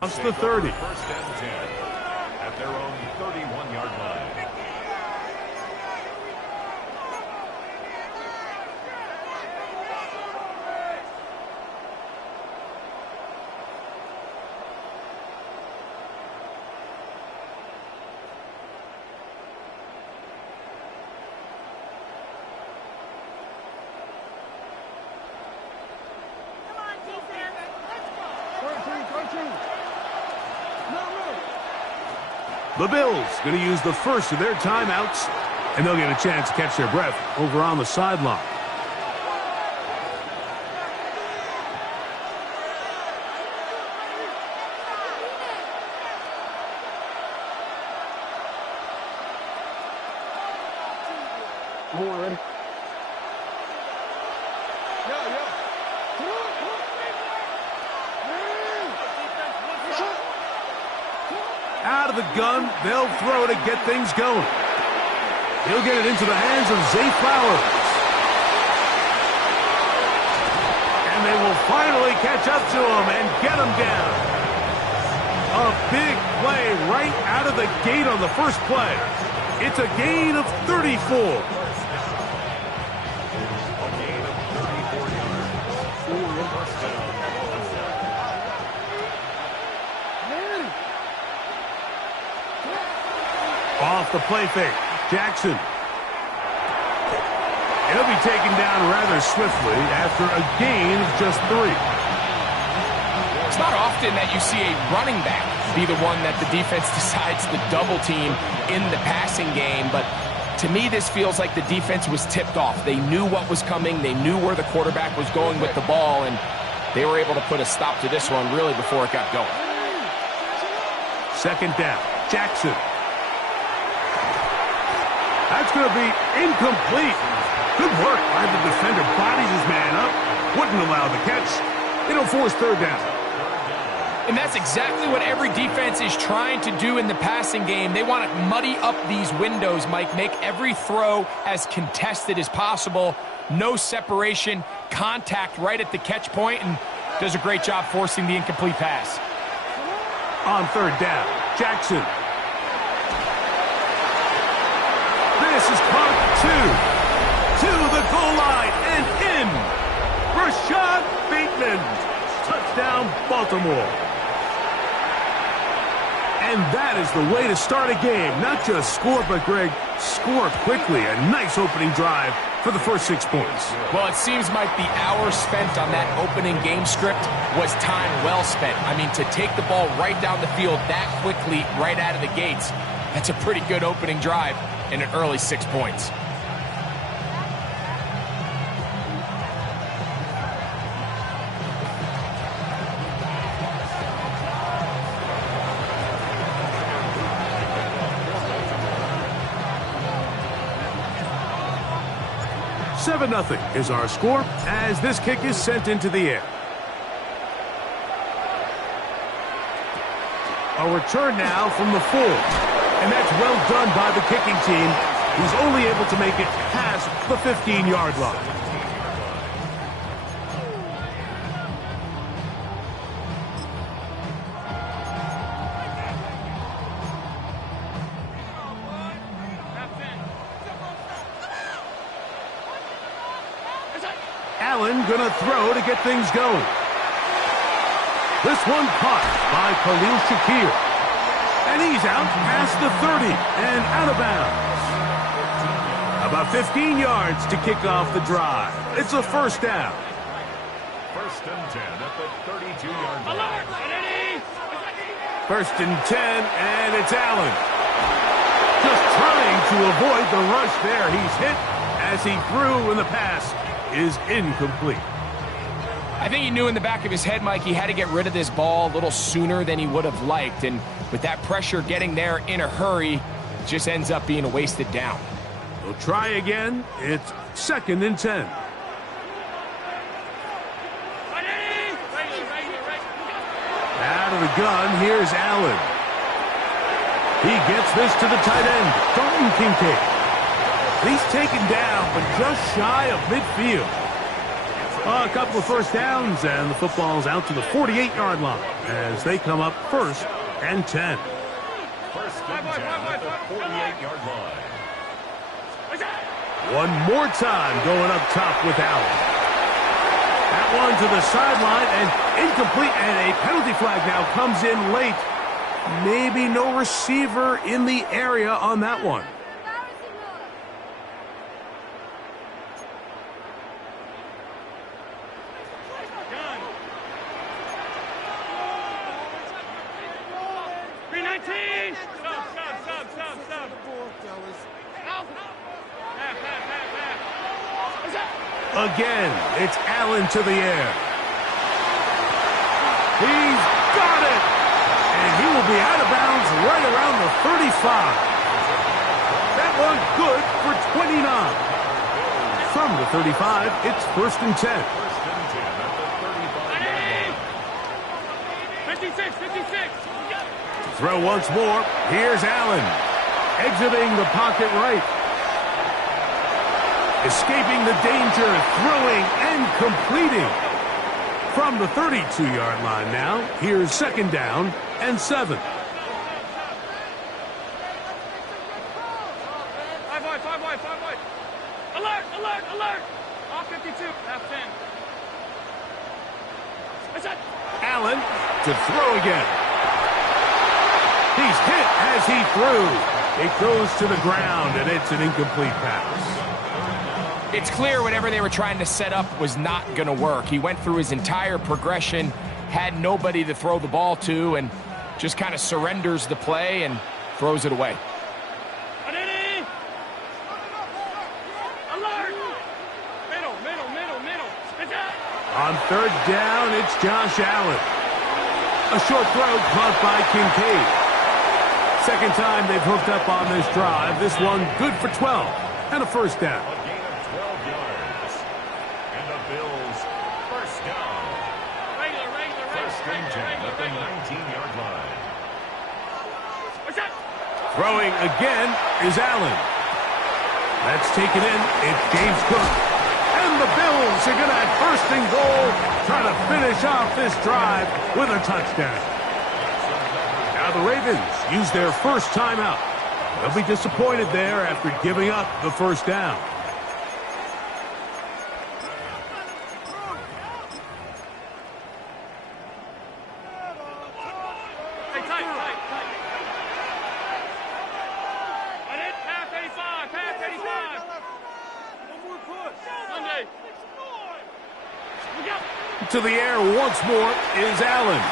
It's the 30. First and 10 at their own 31-yard line. The Bills going to use the first of their timeouts, and they'll get a chance to catch their breath over on the sideline. Out of the gun, they'll throw to get things going. He'll get it into the hands of Zay Flowers. And they will finally catch up to him and get him down. A big play right out of the gate on the first play. It's a gain of 34. Off the play fake, Jackson. He'll be taken down rather swiftly after a gain of just 3. It's not often that you see a running back be the one that the defense decides to double team in the passing game, but to me this feels like the defense was tipped off. They knew what was coming, they knew where the quarterback was going with the ball, and they were able to put a stop to this one really before it got going. Second down, Jackson. That's going to be incomplete. Good work by the defender. Bodies his man up. Wouldn't allow the catch. It'll force third down. And that's exactly what every defense is trying to do in the passing game. They want to muddy up these windows, Mike. Make every throw as contested as possible. No separation. Contact right at the catch point, and does a great job forcing the incomplete pass. On third down, Jackson. This is caught 2 to the goal line and in. Rashad Bateman. Touchdown, Baltimore. And that is the way to start a game. Not just score, but, Greg, score quickly. A nice opening drive for the first 6 points. Well, it seems like the hour spent on that opening game script was time well spent. I mean, to take the ball right down the field that quickly right out of the gates, that's a pretty good opening drive and an early 6 points. Seven 0 is our score as this kick is sent into the air. A return now from the 4. And that's well done by the kicking team, who's only able to make it past the 15-yard line. Allen gonna throw to get things going. This one caught by Khalil Shakir. And he's out past the 30 and out of bounds. About 15 yards to kick off the drive. It's a first down. First and 10 at the 32-yard line. First and 10, and it's Allen. Just trying to avoid the rush there. He's hit as he threw, and the pass is incomplete. I think he knew in the back of his head, Mike, he had to get rid of this ball a little sooner than he would have liked. And with that pressure getting there in a hurry, it just ends up being a wasted down. We'll try again. It's second and 10. Out of the gun, here's Allen. He gets this to the tight end, Dalton Kincaid. He's taken down, but just shy of midfield. A couple of first downs, and the football's out to the 48-yard line. as they come up 1st and 10. First and 10 at the 48-yard line. One more time going up top with Allen. That one to the sideline and incomplete, and a penalty flag now comes in late. Maybe no receiver in the area on that one. Again, it's Allen to the air. He's got it! And he will be out of bounds right around the 35. That one good for 29. From the 35, it's 1st and 10. First and 10 at the 35-yard line. 56. To throw once more, here's Allen. Exiting the pocket right. Escaping the danger, throwing and completing. From the 32-yard line now, here's 2nd down and 7. 5 wide. Alert. All 52, half 10. That's it. Allen to throw again. He's hit as he threw. It goes to the ground, and it's an incomplete pass. It's clear whatever they were trying to set up was not going to work. He went through his entire progression, had nobody to throw the ball to, and just kind of surrenders the play and throws it away. Alert. Middle. On 3rd down, it's Josh Allen. A short throw caught by Kincaid. 2nd time they've hooked up on this drive. This one good for 12 and a 1st down. A gain of 12 yards. And the Bills, 1st down. First and 10 at the 19-yard line. Throwing again is Allen. That's taken in. It's James Cook. And the Bills are going to have 1st and goal, try to finish off this drive with a touchdown. Now the Ravens use their 1st timeout. They'll be disappointed there after giving up the 1st down. Tight. Half 85. One more push. Monday. To the air once more is Allen.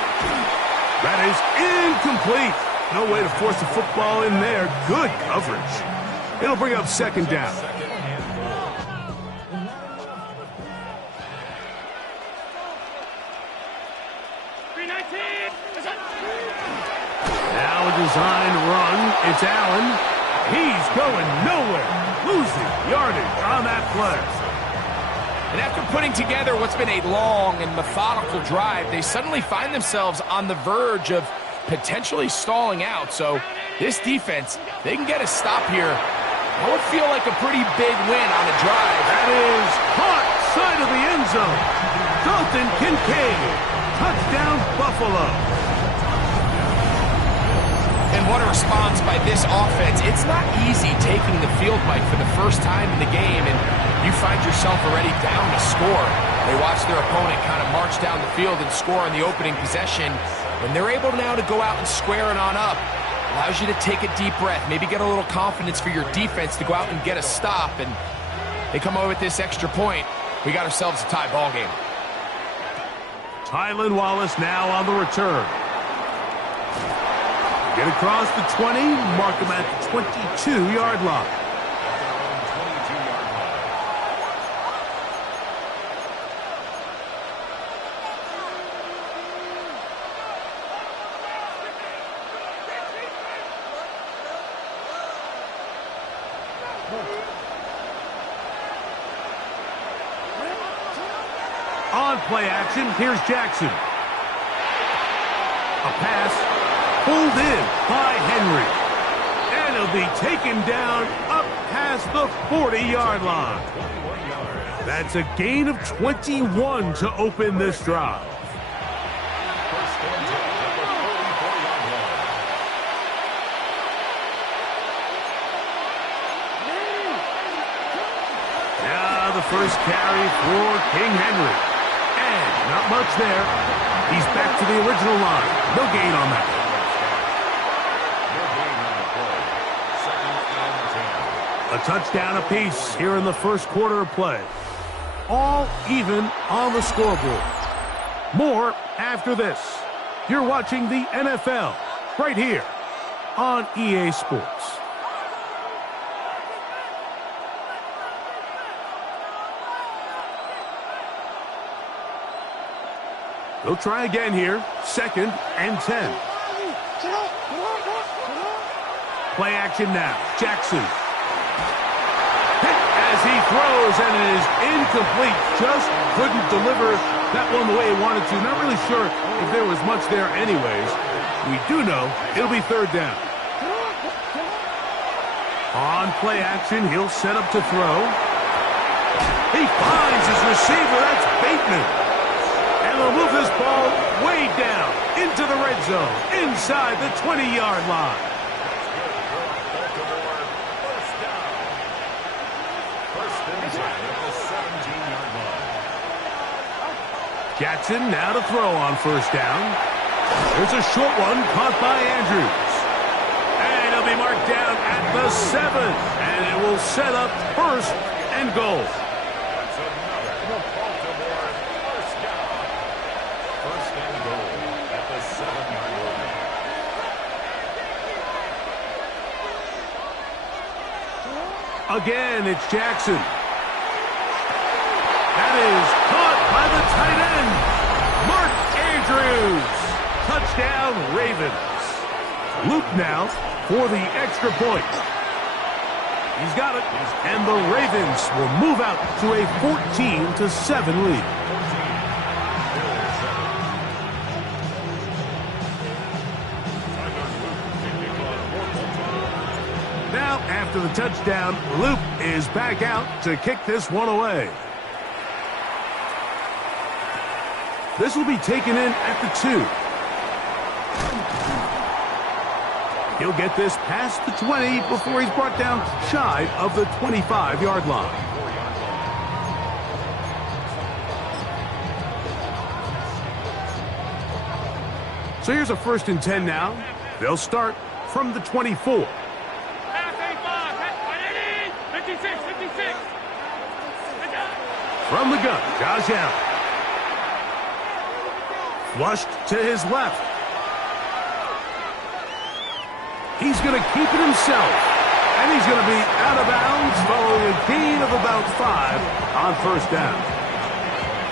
That is incomplete. No way to force the football in there. Good coverage. It'll bring up 2nd down. Now a designed run. It's Allen. He's going nowhere. Losing yardage on that play. And after putting together what's been a long and methodical drive, they suddenly find themselves on the verge of potentially stalling out. So this defense, they can get a stop here. That would feel like a pretty big win on a drive. That is caught side of the end zone. Dalton Kincaid. Touchdown, Buffalo. And what a response by this offense. It's not easy taking the field, Mike, for the first time in the game, and you find yourself already down to score. They watch their opponent kind of march down the field and score on the opening possession, and they're able now to go out and square it on up. Allows you to take a deep breath, maybe get a little confidence for your defense to go out and get a stop, and they come away with this extra point. We got ourselves a tie ball game. Tylan Wallace now on the return. Get across the 20, mark him at the 22-yard line. On play action, here's Jackson. A pass pulled in by Henry. And he'll be taken down up past the 40-yard line. That's a gain of 21 to open this drive. First and 10. first carry for King Henry. And not much there. He's back to the original line. No gain on that. A touchdown apiece here in the first quarter of play. All even on the scoreboard. More after this. You're watching the NFL right here on EA Sports. They'll try again here. 2nd and 10. Play action now. Jackson. Hit as he throws, and it is incomplete. Just couldn't deliver that one the way he wanted to. Not really sure if there was much there anyways. We do know it'll be 3rd down. On play action, he'll set up to throw. He finds his receiver. That's Bateman. And they'll move this ball way down into the red zone, inside the 20-yard line. Jackson now to throw on 1st down. There's a short one caught by Andrews. And it'll be marked down at the 7. And it will set up 1st and goal. Again, it's Jackson. That is caught by the tight end, Mark Andrews. Touchdown, Ravens. Luke now for the extra point. He's got it, and the Ravens will move out to a 14-7 lead. Now, after the touchdown, Luke is back out to kick this one away. This will be taken in at the 2. He'll get this past the 20 before he's brought down shy of the 25-yard line. So here's a 1st and 10 now. They'll start from the 24. From the gun, Josh Allen. Flushed to his left. He's going to keep it himself. And he's going to be out of bounds following a gain of about 5 on 1st down.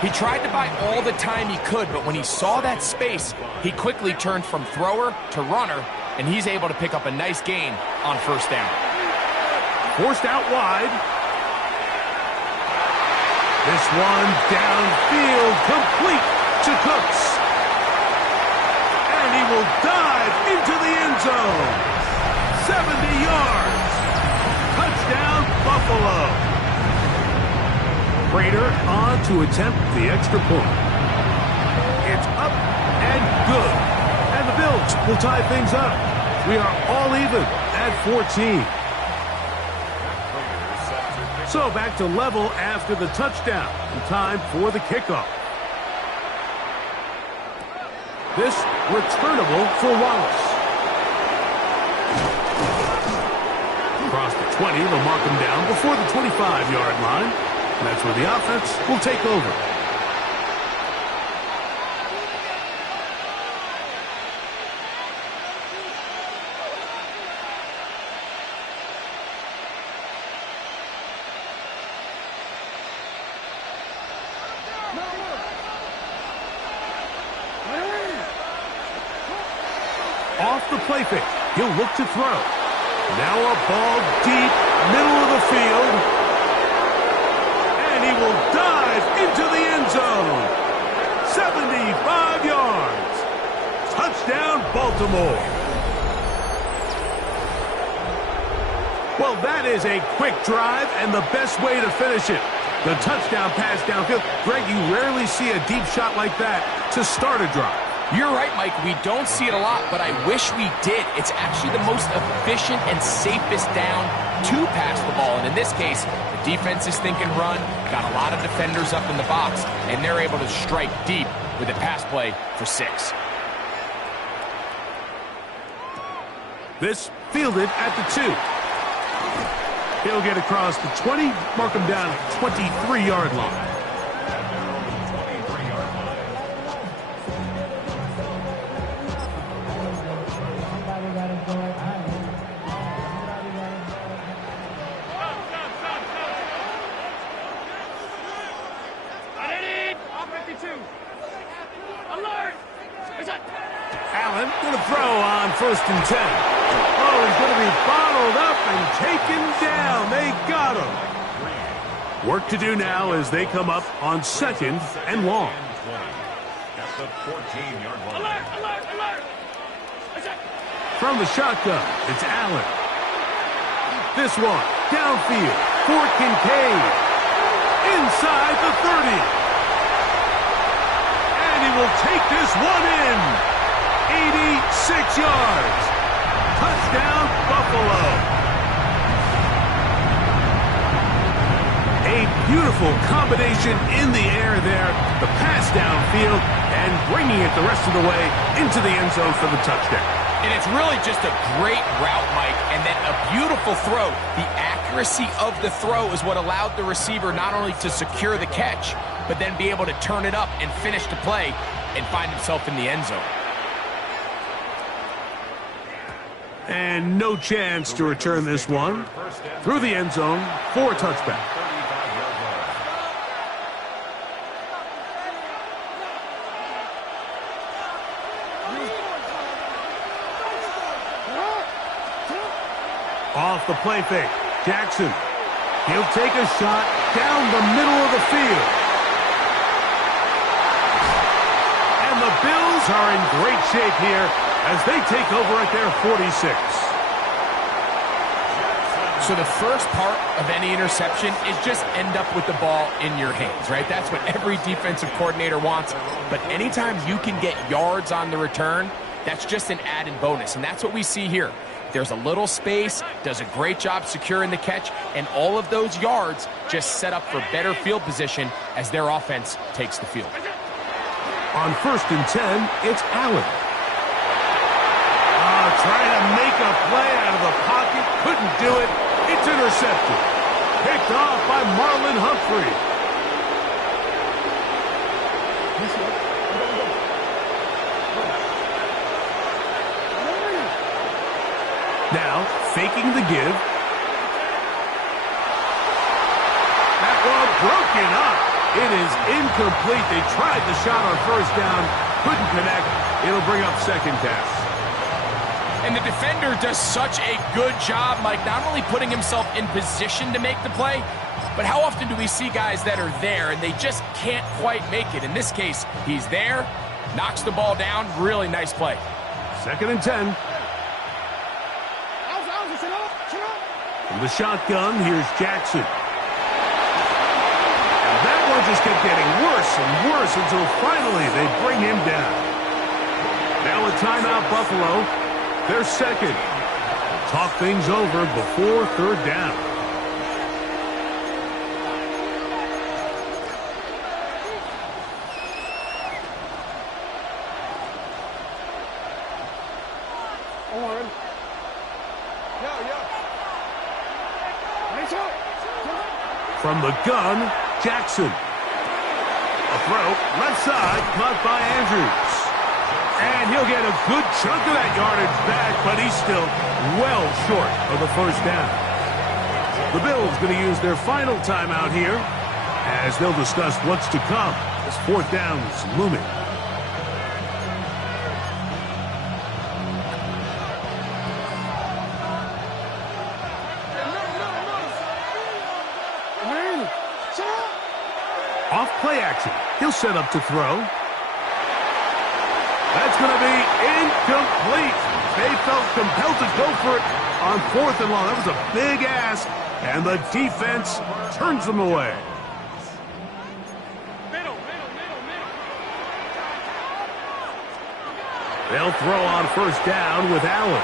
He tried to buy all the time he could, but when he saw that space, he quickly turned from thrower to runner, and he's able to pick up a nice gain on 1st down. Forced out wide. This one downfield, complete to Cooks. And he will dive into the end zone. 70 yards. Touchdown, Buffalo. Prater on to attempt the extra point. It's up and good. And the Bills will tie things up. We are all even at 14. So back to level after the touchdown. And time for the kickoff. This returnable for Wallace. Across the 20, they'll mark him down before the 25-yard line. And that's where the offense will take over. Off the play fake, he'll look to throw. Now a ball deep, middle of the field. And he will dive into the end zone. 75 yards. Touchdown, Baltimore. Well, that is a quick drive and the best way to finish it. The touchdown pass downfield. Greg, you rarely see a deep shot like that to start a drive. You're right, Mike. We don't see it a lot, but I wish we did. It's actually the most efficient and safest down to pass the ball. And in this case, the defense is thinking run, got a lot of defenders up in the box, and they're able to strike deep with a pass play for 6. This fielded at the 2. He'll get across the 20, mark him down at 23-yard line. Allen going to throw on 1st and 10. Oh, he's going to be bottled up and taken down. They got him. Work to do now as they come up on 2nd and long. At the 14-yard line. Alert! From the shotgun, it's Allen. This one, downfield, for Kincaid. Inside the 30. And he will take this one in. 86 yards. Touchdown, Buffalo. A beautiful combination in the air there. The pass downfield and bringing it the rest of the way into the end zone for the touchdown. And it's really just a great route, Mike, and then a beautiful throw. The accuracy of the throw is what allowed the receiver not only to secure the catch, but then be able to turn it up and finish the play and find himself in the end zone. And no chance to return this one through the end zone for a touchback. Off the play fake, Jackson. He'll take a shot down the middle of the field. And the Bills are in great shape here as they take over at their 46. So the first part of any interception is just end up with the ball in your hands, right? That's what every defensive coordinator wants. But anytime you can get yards on the return, that's just an added bonus. And that's what we see here. There's a little space, does a great job securing the catch, and all of those yards just set up for better field position as their offense takes the field. On 1st and 10, it's Allen. Trying to make a play out of the pocket, couldn't do it. It's intercepted. Picked off by Marlon Humphrey. Now, faking the give. That ball broken up. It is incomplete. They tried the shot on 1st down, couldn't connect. It'll bring up 2nd pass. And the defender does such a good job, Mike, not only putting himself in position to make the play, but how often do we see guys that are there and they just can't quite make it? In this case, he's there, knocks the ball down, really nice play. 2nd and 10. From the shotgun, here's Jackson. And that one just kept getting worse and worse until finally they bring him down. Now a timeout, Buffalo. They're 2nd. Talk things over before 3rd down. From the gun, Jackson. A throw, left side, caught by Andrews. And he'll get a good chunk of that yardage back, but he's still well short of the 1st down. The Bills going to use their final timeout here as they'll discuss what's to come as 4th down is looming. Off play action. He'll set up to throw. That's going to be incomplete. They felt compelled to go for it on 4th and long. That was a big ask, and the defense turns them away. They'll throw on first down with Allen.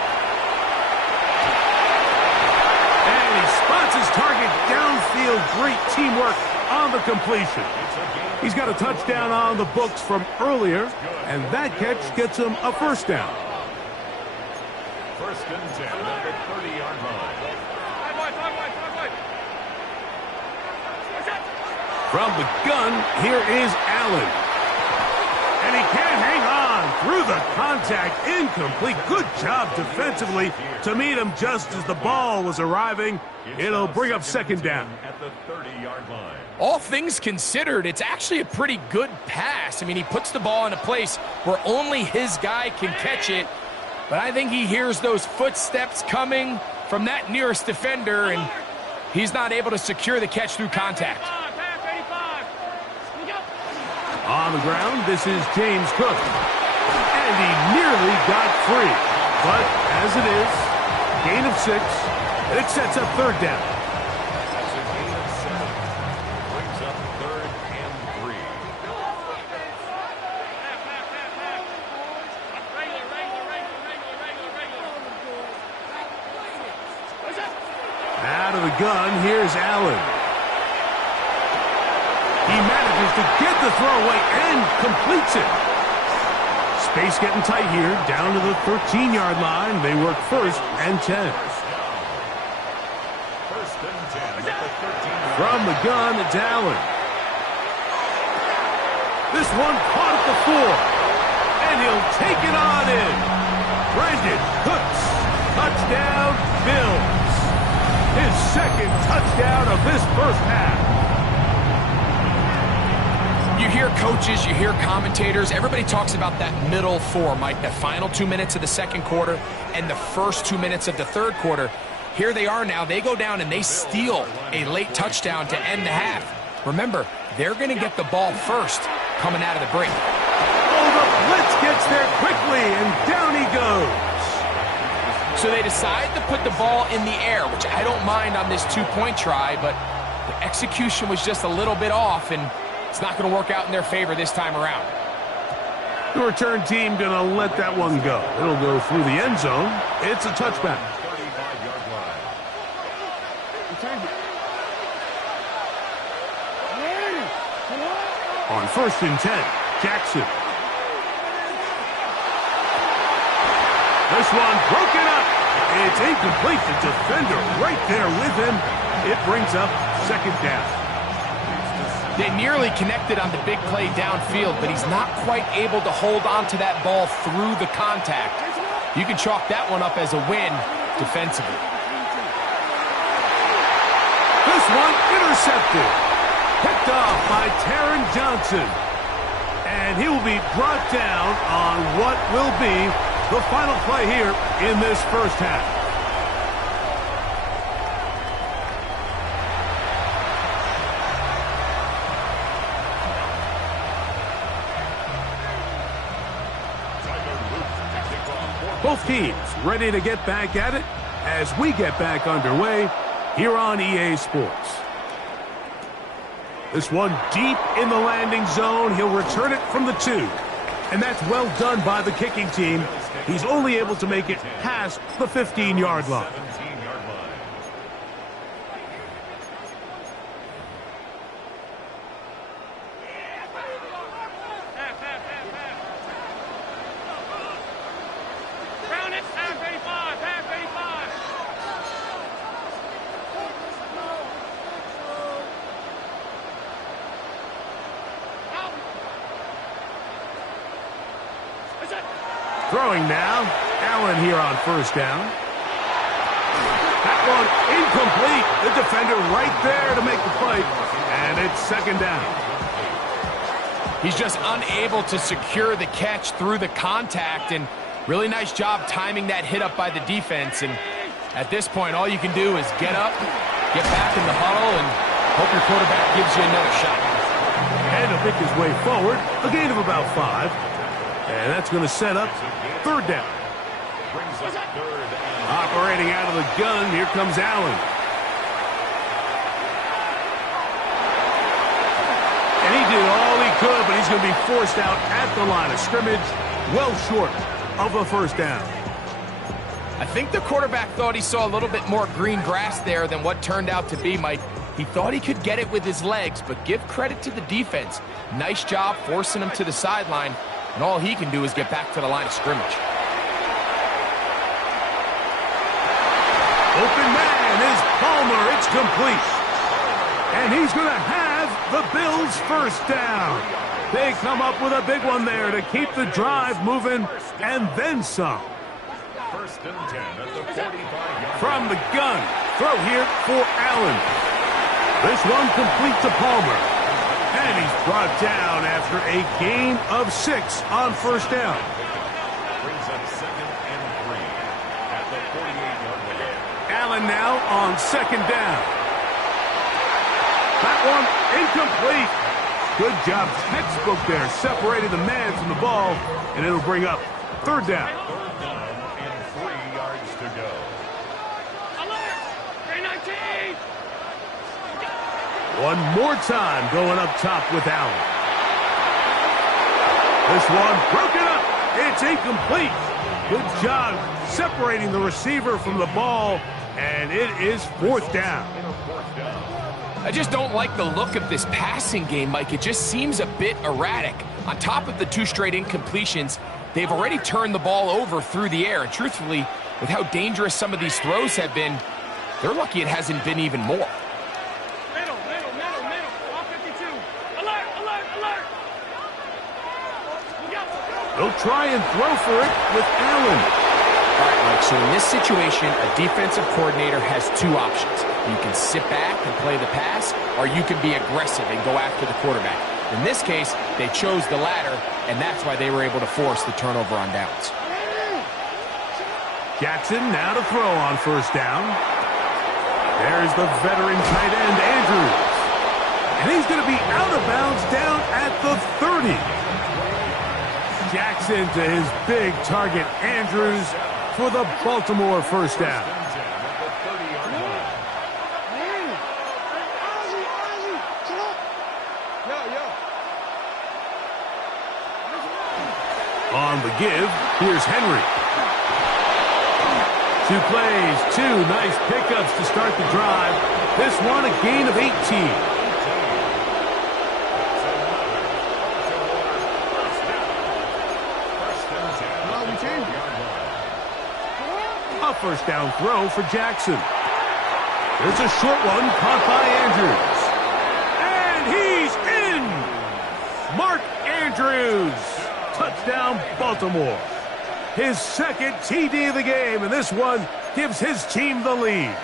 And he spots his target downfield. Great teamwork on the completion. He's got a touchdown on the books from earlier, and that catch gets him a first down. First and 10 at the 30-yard line. From the gun, here is Allen. And he can't hang on through the contact. Incomplete. Good job defensively to meet him just as the ball was arriving. It'll bring up second down. At the 30-yard line. All things considered, it's actually a pretty good pass. I mean, he puts the ball in a place where only his guy can catch it. But I think he hears those footsteps coming from that nearest defender, and he's not able to secure the catch through contact. On the ground, this is James Cook. And he nearly got free. But as it is, gain of 6, it sets up third down. That's a gain of 7. Brings up 3rd and 3. Out of the gun, here's Allen. He manages to get the throw away and completes it. Space getting tight here, down to the 13-yard line. They work first and 10. First and 10 at the 13. From the gun, it's Allen. This one caught at the 4, and he'll take it on in. Brandon Cooks, touchdown, Bills. His second touchdown of this first half. You hear coaches, you hear commentators, everybody talks about that middle 4, Mike, the final 2 minutes of the second quarter and the first 2 minutes of the third quarter. Here they are now. They go down and they steal a late touchdown to end the half. Remember, they're going to get the ball first coming out of the break. Oh, the blitz gets there quickly, and down he goes. So they decide to put the ball in the air, which I don't mind on this 2-point try, but the execution was just a little bit off, and it's not going to work out in their favor this time around. The return team going to let that one go. It'll go through the end zone. It's a touchback. 35-yard line. On first and 10, Jackson. This one broken up. It's incomplete. The defender right there with him. It brings up second down. They nearly connected on the big play downfield, but he's not quite able to hold on to that ball through the contact. You can chalk that one up as a win defensively. This one intercepted. Picked off by Taron Johnson. And he will be brought down on what will be the final play here in this first half. Both teams ready to get back at it as we get back underway here on EA Sports. This one deep in the landing zone. He'll return it from the 2. And that's well done by the kicking team. He's only able to make it past the 15-yard line. 17-yard line. Brown it, half 85, half 85. Throwing now. Allen here on first down. That one incomplete. The defender right there to make the play. And it's second down. He's just unable to secure the catch through the contact, and really nice job timing that hit up by the defense. And at this point, all you can do is get up, get back in the huddle, and hope your quarterback gives you another shot. And to pick his way forward, a gain of about 5. And that's going to set up third down. Brings up 3rd and Operating out of the gun, here comes Allen. And he did all he could, but he's going to be forced out at the line of scrimmage, well short of a first down. I think the quarterback thought he saw a little bit more green grass there than what turned out to be, Mike. He thought he could get it with his legs, but give credit to the defense. Nice job forcing him to the sideline, and all he can do is get back to the line of scrimmage. Open man is Palmer. It's complete. And he's going to have the Bills' first down. They come up with a big one there to keep the drive moving, and then some. First and 10 at the 45-yard. From the gun, throw here for Allen. This one complete to Palmer. And he's brought down after a gain of 6 on first down. Brings up 2nd and 3 at the 48-yard line. Allen now on 2nd down. That one incomplete. Good job, textbook there, separating the man from the ball, and it'll bring up 3rd down. 3rd down and 3 yards to go. Alert! 319! One more time going up top with Allen. This one broken up. It's incomplete. Good job separating the receiver from the ball, and it is 4th down. I just don't like the look of this passing game, Mike. It just seems a bit erratic. On top of the 2 straight incompletions, they've already turned the ball over through the air. And truthfully, with how dangerous some of these throws have been, they're lucky it hasn't been even more. Middle. All 52. Alert! They'll try and throw for it with Allen. All right, Mike, so in this situation, a defensive coordinator has 2 options. You can sit back and play the pass, or you can be aggressive and go after the quarterback. In this case, they chose the latter, and that's why they were able to force the turnover on downs. Jackson now to throw on first down. There's the veteran tight end, Andrews. And he's going to be out of bounds down at the 30. Jackson to his big target, Andrews, for the Baltimore first down. On the give, here's Henry. 2 plays, 2 nice pickups to start the drive. This one a gain of 18. A first down throw for Jackson. There's a short one caught by Andrews. And he's in! Mark Andrews. Touchdown, Baltimore. His 2nd TD of the game, and this one gives his team the lead.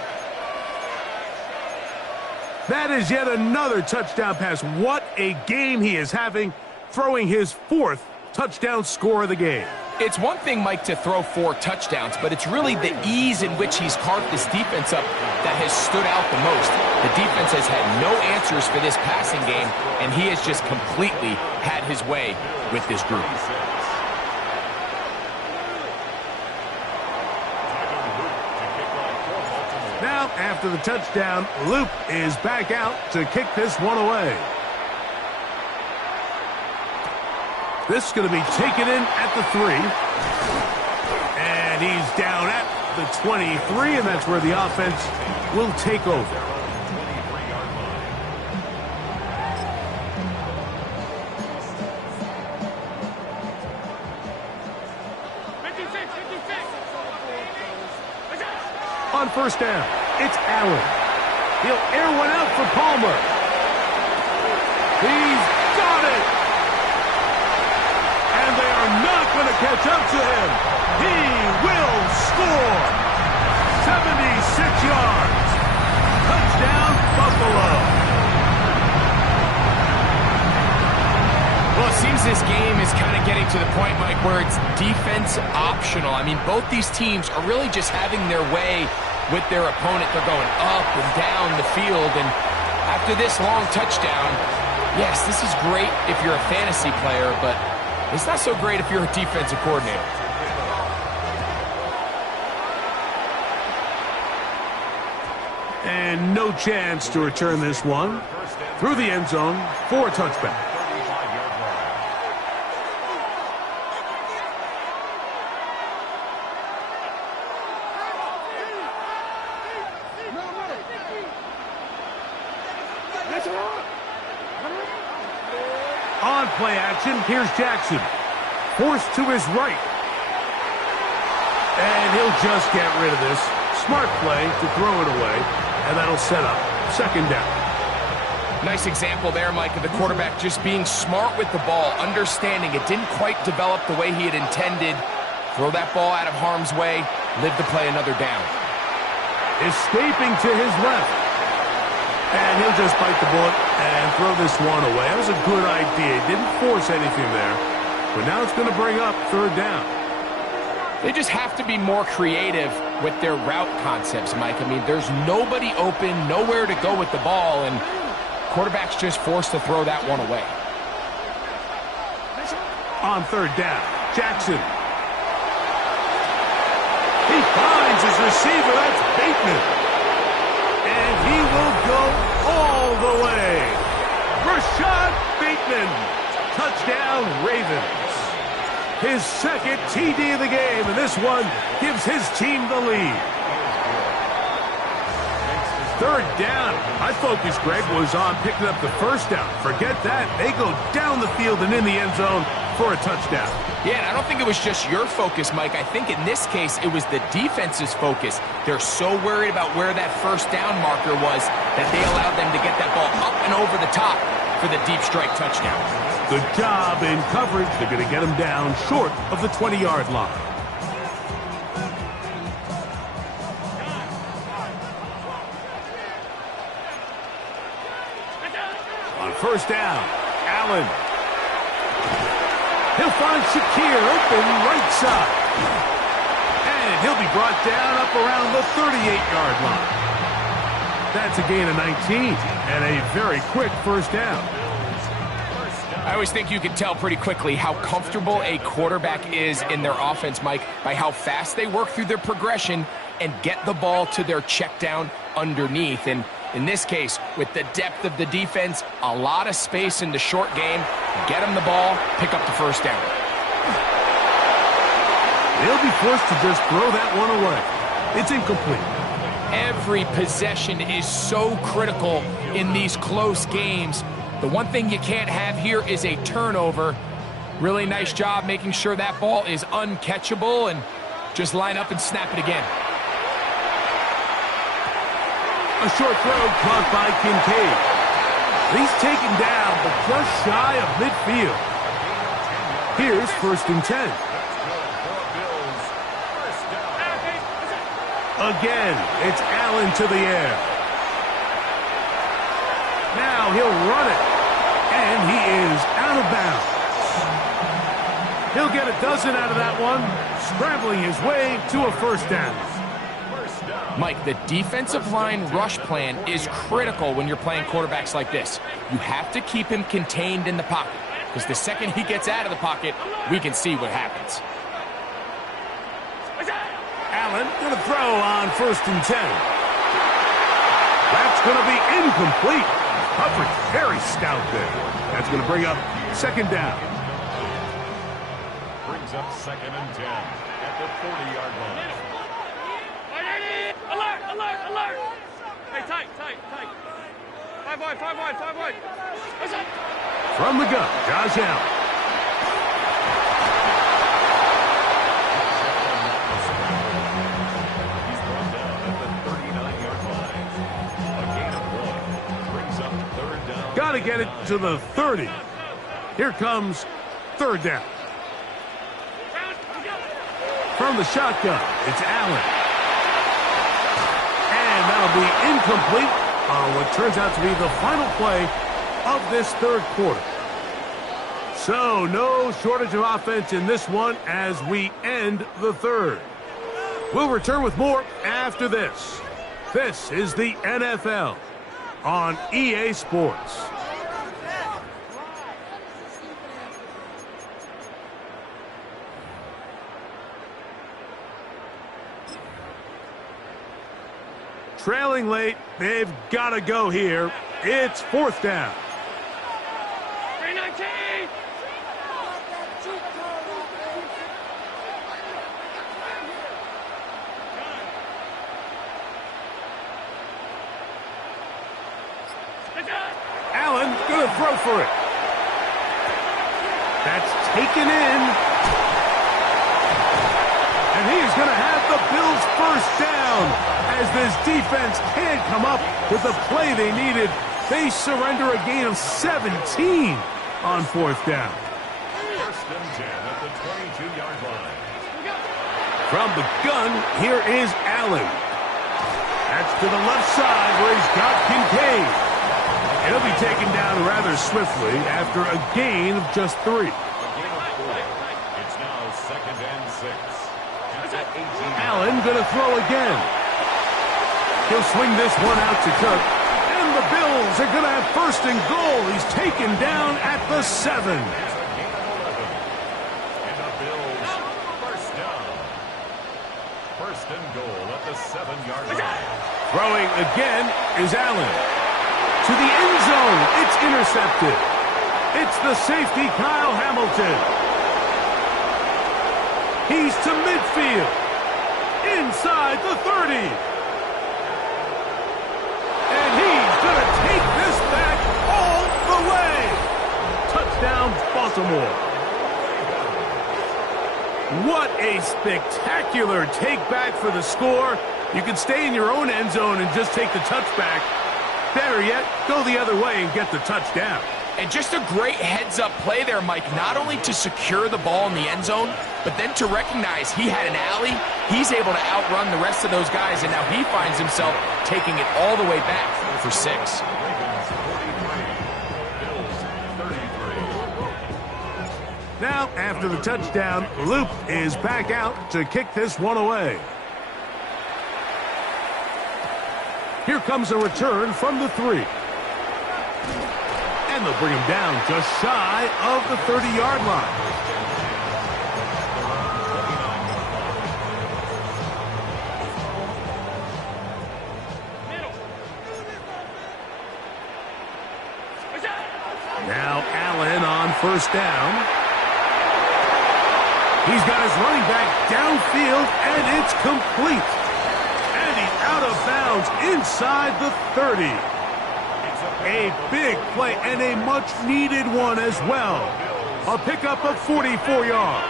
That is yet another touchdown pass. What a game he is having, throwing his 4th touchdown score of the game. It's one thing, Mike, to throw 4 touchdowns, but it's really the ease in which he's carved this defense up that has stood out the most. The defense has had no answers for this passing game, and he has just completely had his way with this group. Now, after the touchdown, Luke is back out to kick this one away. This is going to be taken in at the 3. And he's down at the 23, and that's where the offense will take over. On first down, it's Allen. He'll air one out for Palmer. He's got it. And they are not going to catch up to him. He will score. 76 yards. Touchdown, Buffalo. Well, it seems this game is kind of getting to the point, Mike, where it's defense optional. I mean, both these teams are really just having their way with their opponent. They're going up and down the field, and after this long touchdown, yes, this is great if you're a fantasy player, but it's not so great if you're a defensive coordinator. And no chance to return this one. Through the end zone for a touchback. On play action, here's Jackson. Forced to his right. And he'll just get rid of this. Smart play to throw it away. And that'll set up second down. Nice example there, Mike, of the quarterback just being smart with the ball, understanding it didn't quite develop the way he had intended. Throw that ball out of harm's way, live to play another down. Escaping to his left. And he'll just bite the bullet and throw this one away. That was a good idea. He didn't force anything there. But now it's going to bring up third down. They just have to be more creative with their route concepts, Mike. I mean, there's nobody open, nowhere to go with the ball, and quarterback's just forced to throw that one away. On third down, Jackson. He finds his receiver. That's Bateman. And he will go all the way. Rashad Bateman. Touchdown, Ravens. His second TD of the game, and this one gives his team the lead. Third down. My focus, Greg, was on picking up the first down. Forget that. They go down the field and in the end zone for a touchdown. Yeah, and I don't think it was just your focus, Mike. I think in this case, it was the defense's focus. They're so worried about where that first down marker was that they allowed them to get that ball up and over the top for the deep strike touchdown. Good job in coverage. They're going to get him down short of the 20-yard line. On first down, Allen. He'll find Shakir open right side. And he'll be brought down up around the 38-yard line. That's a gain of 19 and a very quick first down. I always think you can tell pretty quickly how comfortable a quarterback is in their offense, Mike, by how fast they work through their progression and get the ball to their check down underneath. And in this case, with the depth of the defense, a lot of space in the short game, get them the ball, pick up the first down. They'll be forced to just throw that one away. It's incomplete. Every possession is so critical in these close games. The one thing you can't have here is a turnover. Really nice job making sure that ball is uncatchable and just line up and snap it again. A short throw caught by Kincaid. He's taken down, but just shy of midfield. Here's first and 10. Again, it's Allen to the air. Now he'll run it, and he is out of bounds. He'll get a dozen out of that one, scrambling his way to a first down. Mike, the defensive line rush plan is critical when you're playing quarterbacks like this. You have to keep him contained in the pocket, because the second he gets out of the pocket, we can see what happens. Allen going to throw on first and 10. That's going to be incomplete. Coverage very stout there. That's going to bring up second down. Brings up second and 10 at the 40-yard line. Alert, alert, alert. Hey, tight. 5 wide. From the gun, Josh Allen. He's brought down at the 39-yard line. A gain of 1 brings up third down. Got to get it to the 30. Here comes third down. From the shotgun, it's Allen. And that'll be incomplete on what turns out to be the final play of this third quarter. So no shortage of offense in this one as we end the third. We'll return with more after this. This is the NFL on EA Sports. Trailing late, they've got to go here. It's fourth down. 319. Allen gonna throw for it. That's taken in. And he's gonna have the Bills first down as this defense can't come up with the play they needed. They surrender a gain of 17 on fourth down. First and 10 at the 22-yard line. From the gun, here is Allen. That's to the left side where he's got Kincaid. He'll be taken down rather swiftly after a gain of just 3. A gain of 4. It's now second and 6. At the 18. Allen gonna throw again. He'll swing this one out to Cook. And the Bills are gonna have first and goal. He's taken down at the 7. It's a gain of 11. And the Bills first down. First and goal at the 7-yard line. Throwing again is Allen. To the end zone, it's intercepted. It's the safety, Kyle Hamilton. He's to midfield. Inside the 30. And he's going to take this back all the way. Touchdown, Baltimore. What a spectacular take back for the score. You can stay in your own end zone and just take the touchback. Better yet, go the other way and get the touchdown. And just a great heads-up play there, Mike, not only to secure the ball in the end zone, but then to recognize he had an alley. He's able to outrun the rest of those guys, and now he finds himself taking it all the way back for 6. Ravens 43. Bills 33. Now, after the touchdown, Loop is back out to kick this one away. Here comes a return from the 3. And they'll bring him down just shy of the 30-yard line. Now Allen on first down. He's got his running back downfield, and it's complete. And he's out of bounds inside the 30. A big play and a much-needed one as well. A pickup of 44 yards.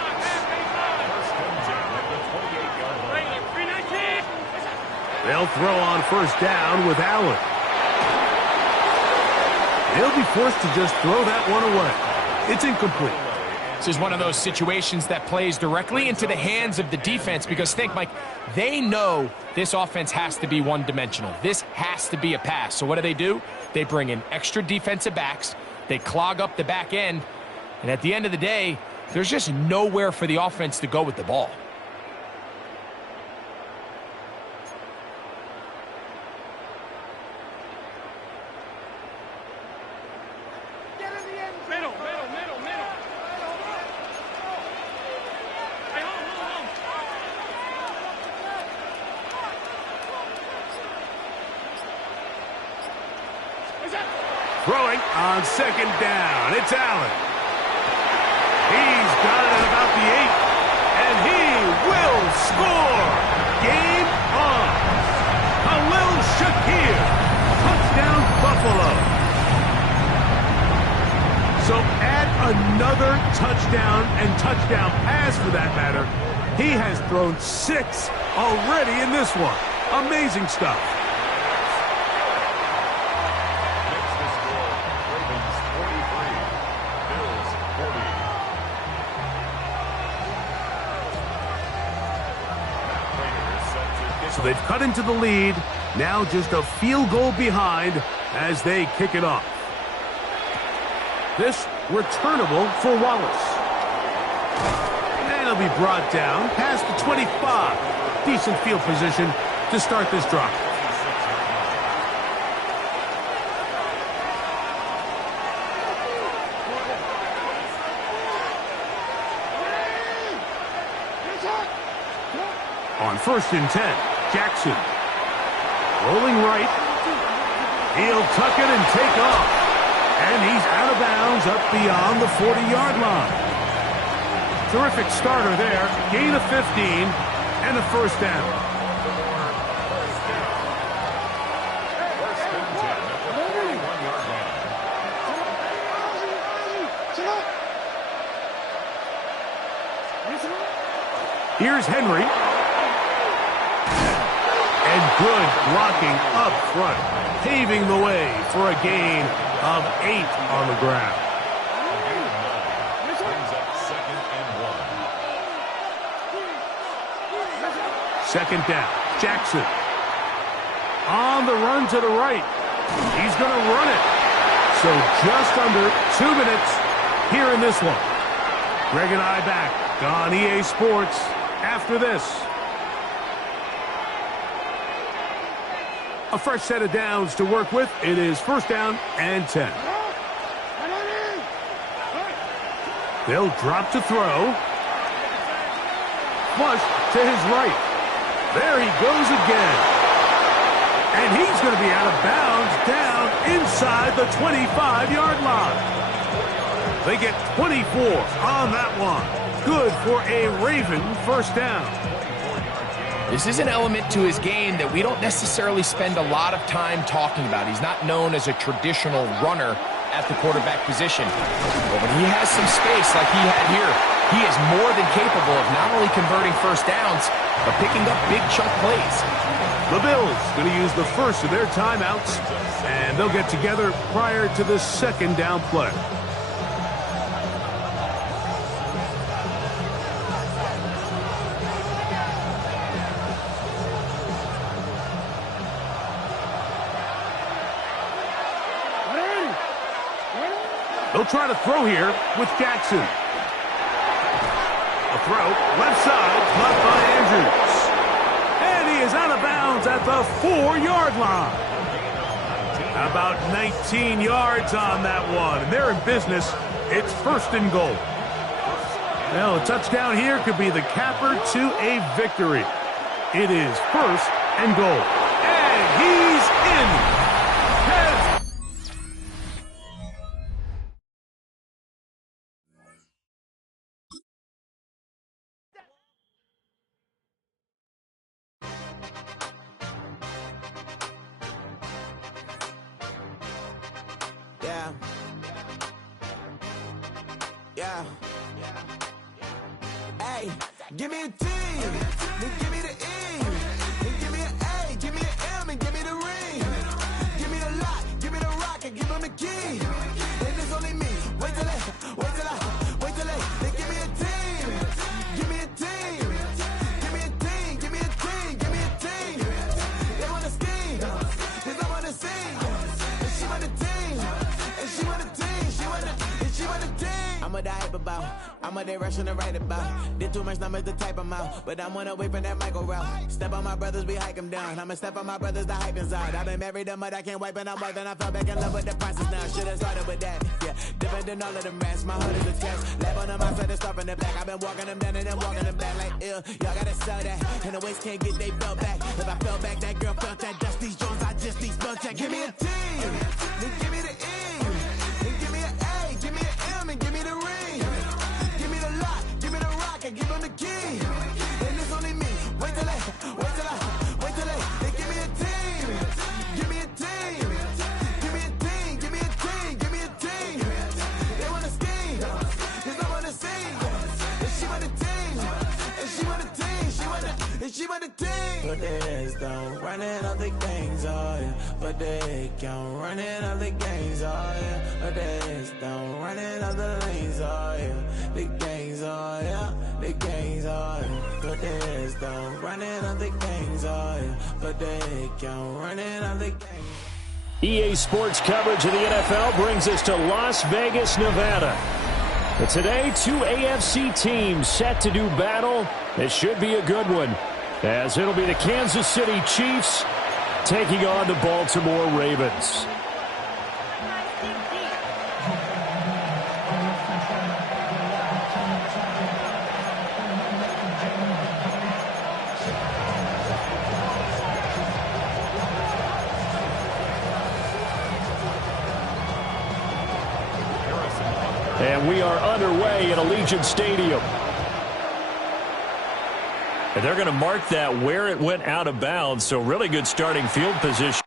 They'll throw on first down with Allen. He'll be forced to just throw that one away. It's incomplete. This is one of those situations that plays directly into the hands of the defense because think, Mike, they know this offense has to be one-dimensional. This has to be a pass. So what do? They bring in extra defensive backs. They clog up the back end. And at the end of the day, there's just nowhere for the offense to go with the ball. Throwing on second down. It's Allen. He's got it at about the 8. And he will score. Game on. Khalil Shakir. Touchdown, Buffalo. So add another touchdown and touchdown pass for that matter. He has thrown 6 already in this one. Amazing stuff. So they've cut into the lead. Now just a field goal behind as they kick it off. This returnable for Wallace. And he'll be brought down past the 25. Decent field position to start this drive. On first and 10, Jackson. Rolling right. He'll tuck it and take off. And he's out of bounds up beyond the 40-yard line. Terrific starter there. Gain of 15 and a first down. Here's Henry. And good blocking up front, paving the way for a gain of 8 on the ground. Brings up 2nd and 1. Second down, Jackson. On the run to the right. He's going to run it. So just under 2 minutes here in this one. Greg and I back on EA Sports after this. A fresh set of downs to work with. It is 1st down and 10. They'll drop to throw. Flush to his right. There he goes again. And he's going to be out of bounds down inside the 25-yard line. They get 24 on that one. Good for a Raven 1st down. This is an element to his game that we don't necessarily spend a lot of time talking about. He's not known as a traditional runner at the quarterback position. But when he has some space like he had here, he is more than capable of not only converting 1st downs, but picking up big chunk plays. The Bills going to use the first of their timeouts, and they'll get together prior to the 2nd down play. They'll try to throw here with Jackson. A throw, left side, caught by Andrews. And he is out of bounds at the 4-yard line. About 19 yards on that one. And they're in business. It's 1st and goal. Well, a touchdown here could be the capper to a victory. It is 1st and goal. And he's in. Yeah. Hey, give me a T, then give me the E, then give me an A, give me an M, and give me the ring. Give me the lock, give me the rock, and give him the key. And it's only me. Wait till they, then give me a team. Give me a team. Give me a team, give me a team, give me a team. They want to scheme, cause I want to sing. And she want a team, and she want a team, she want a team. I'm what I hype about, I'm what they rushing to write about. Did too much numbers to type them out, but I'm one away from that Michael route. Step on my brothers, we hike them down. I'ma step on my brothers, the hype inside. I've been married them, but I can't wipe and I'm then I fell back in love with the process now. Should've started with that, yeah. Different than all of them rats, my heart is a test. Lab on them outside, and stuff in the back. I've been walking them down and then walking them back like ill. Y'all gotta sell that, and the waist can't get they belt back. If I fell back, that girl felt that. Dust these joints, I just need spell check. Give me a T, then give me the E, then give me an A, give me an M, and give me the ring. Give him the key, and it's only me. Wait till they give me a team. Give me a team. Give me a team. Give me a team. Give me a team. They wanna scheme, cause I wanna sing. And she want a team, and she want a team. She want a team. Put their heads down, running all the gangs, oh yeah. But they count, running all the gangs, oh yeah. Put their heads down, running all the lanes, oh yeah. The gangs, oh yeah. The gangs, oh yeah. Put their heads down, running all the gangs, oh yeah. But they count, running all the gangs. EA Sports coverage of the NFL brings us to Las Vegas, Nevada. But today, 2 AFC teams set to do battle. It should be a good one, as it'll be the Kansas City Chiefs taking on the Baltimore Ravens. And we are underway at Allegiant Stadium. And they're going to mark that where it went out of bounds, so really good starting field position.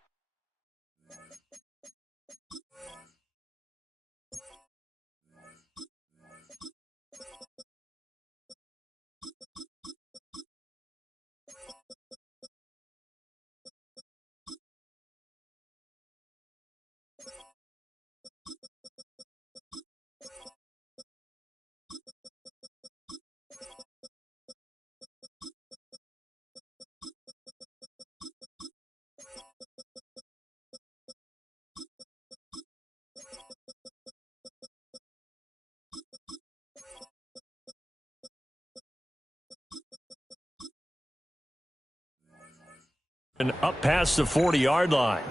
And up past the 40-yard line.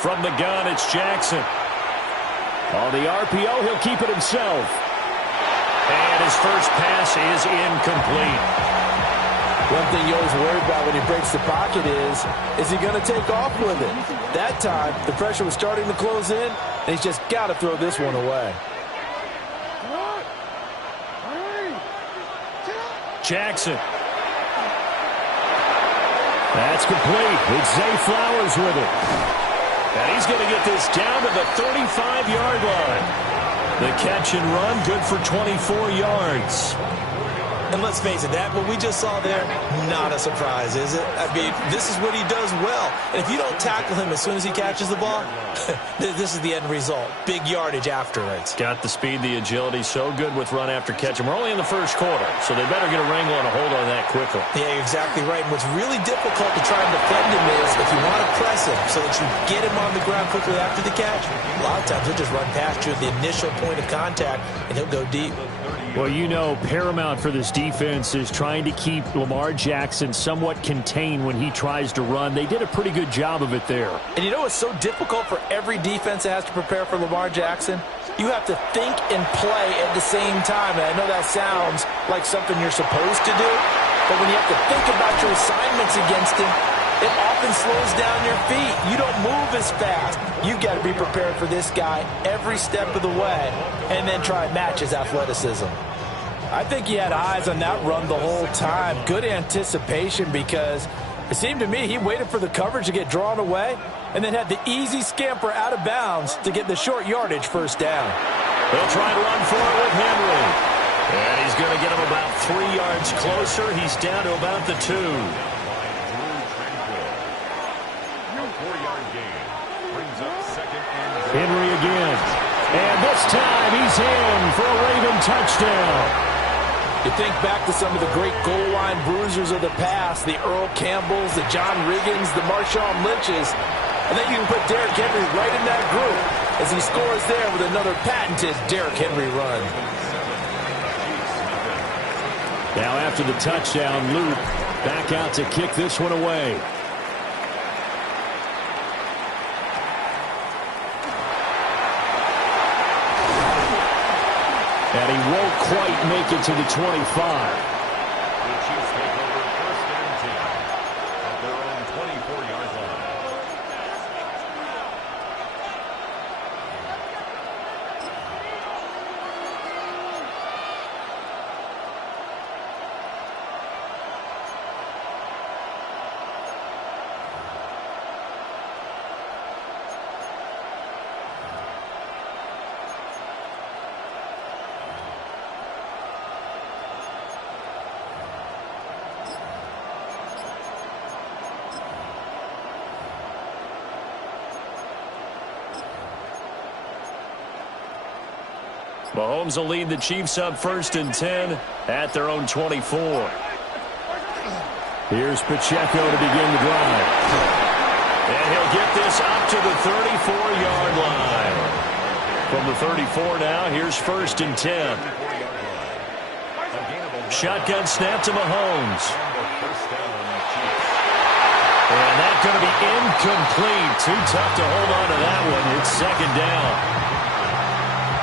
From the gun, it's Jackson. On the RPO, he'll keep it himself. And his first pass is incomplete. One thing you always worry about when he breaks the pocket is he going to take off with it? That time, the pressure was starting to close in, and he's just got to throw this one away. Jackson. That's complete. It's Zay Flowers with it. And he's going to get this down to the 35-yard line. The catch and run, good for 24 yards. And let's face it, that what we just saw there, not a surprise, is it? I mean, this is what he does well. And if you don't tackle him as soon as he catches the ball, this is the end result. Big yardage afterwards. Got the speed, the agility, so good with run after catch. And we're only in the first quarter, so they better get a wrangle and a hold on that quickly. Yeah, you're exactly right. And what's really difficult to try and defend him is if you want to press him so that you get him on the ground quickly after the catch, a lot of times he'll just run past you at the initial point of contact, and he'll go deep. Well, you know, paramount for this defense is trying to keep Lamar Jackson somewhat contained when he tries to run. They did a pretty good job of it there. And you know it's so difficult for every defense that has to prepare for Lamar Jackson? You have to think and play at the same time. And I know that sounds like something you're supposed to do, but when you have to think about your assignments against him, it often slows down your feet. You don't move as fast. You've got to be prepared for this guy every step of the way and then try and match his athleticism. I think he had eyes on that run the whole time. Good anticipation because it seemed to me he waited for the coverage to get drawn away and then had the easy scamper out of bounds to get the short yardage first down. They'll try to run for it with Henry. And he's going to get him about 3 yards closer. He's down to about the 2. Henry again. And this time he's in for a Raven touchdown. You think back to some of the great goal line bruisers of the past, the Earl Campbells, the John Riggins, the Marshawn Lynches. I think you can put Derrick Henry right in that group as he scores there with another patented Derrick Henry run. Now after the touchdown, Luke back out to kick this one away. And he won't quite make it to the 25. The Chiefs take over first and 10 at their own 24-yard line. Mahomes will lead the Chiefs up first and 10 at their own 24. Here's Pacheco to begin the drive. And he'll get this up to the 34-yard line. From the 34 now, here's first and 10. Shotgun snap to Mahomes. And that's going to be incomplete. Too tough to hold on to that one. It's second down.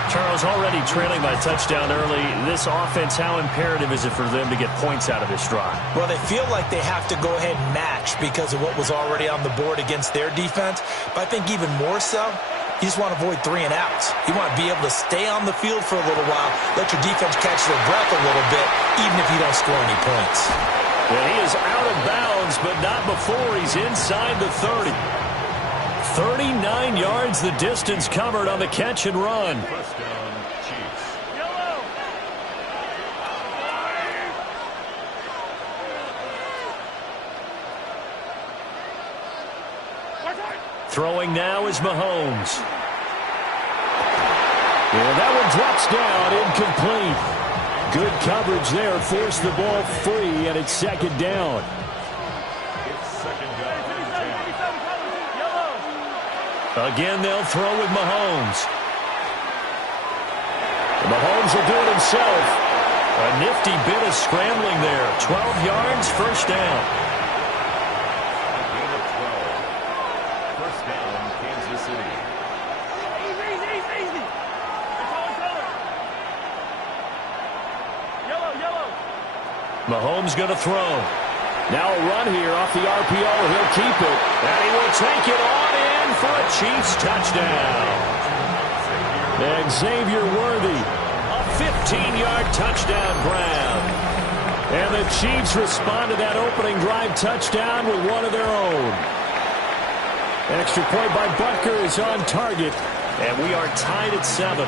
Charles, already trailing by touchdown early. This offense, how imperative is it for them to get points out of this drive? Well, they feel like they have to go ahead and match because of what was already on the board against their defense. But I think even more so, you just want to avoid 3 and outs. You want to be able to stay on the field for a little while, let your defense catch their breath a little bit, even if you don't score any points. Well, he is out of bounds, but not before he's inside the 30. 39 yards the distance covered on the catch and run. First down, Chiefs. Throwing now is Mahomes. And that one drops down, incomplete. Good coverage there, forced the ball free, and it's second down. It's second down. Again, they'll throw with Mahomes. Mahomes will do it himself. A nifty bit of scrambling there. 12 yards, first down. Gain of 12. First down, Kansas City. Easy. Color. Yellow. Mahomes going to throw. Now a run here off the RPO. He'll keep it. And he will take it on in for a Chiefs touchdown. And Xavier Worthy, a 15-yard touchdown grab. And the Chiefs respond to that opening drive touchdown with one of their own. Extra point by Butker is on target. And we are tied at 7.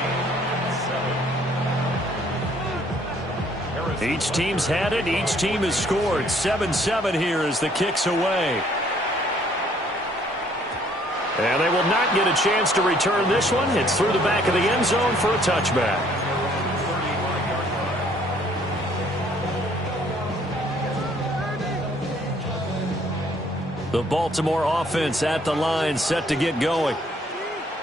Each team's had it. Each team has scored. 7-7 here as the kick's away. And they will not get a chance to return this one. It's through the back of the end zone for a touchback. The Baltimore offense at the line, set to get going.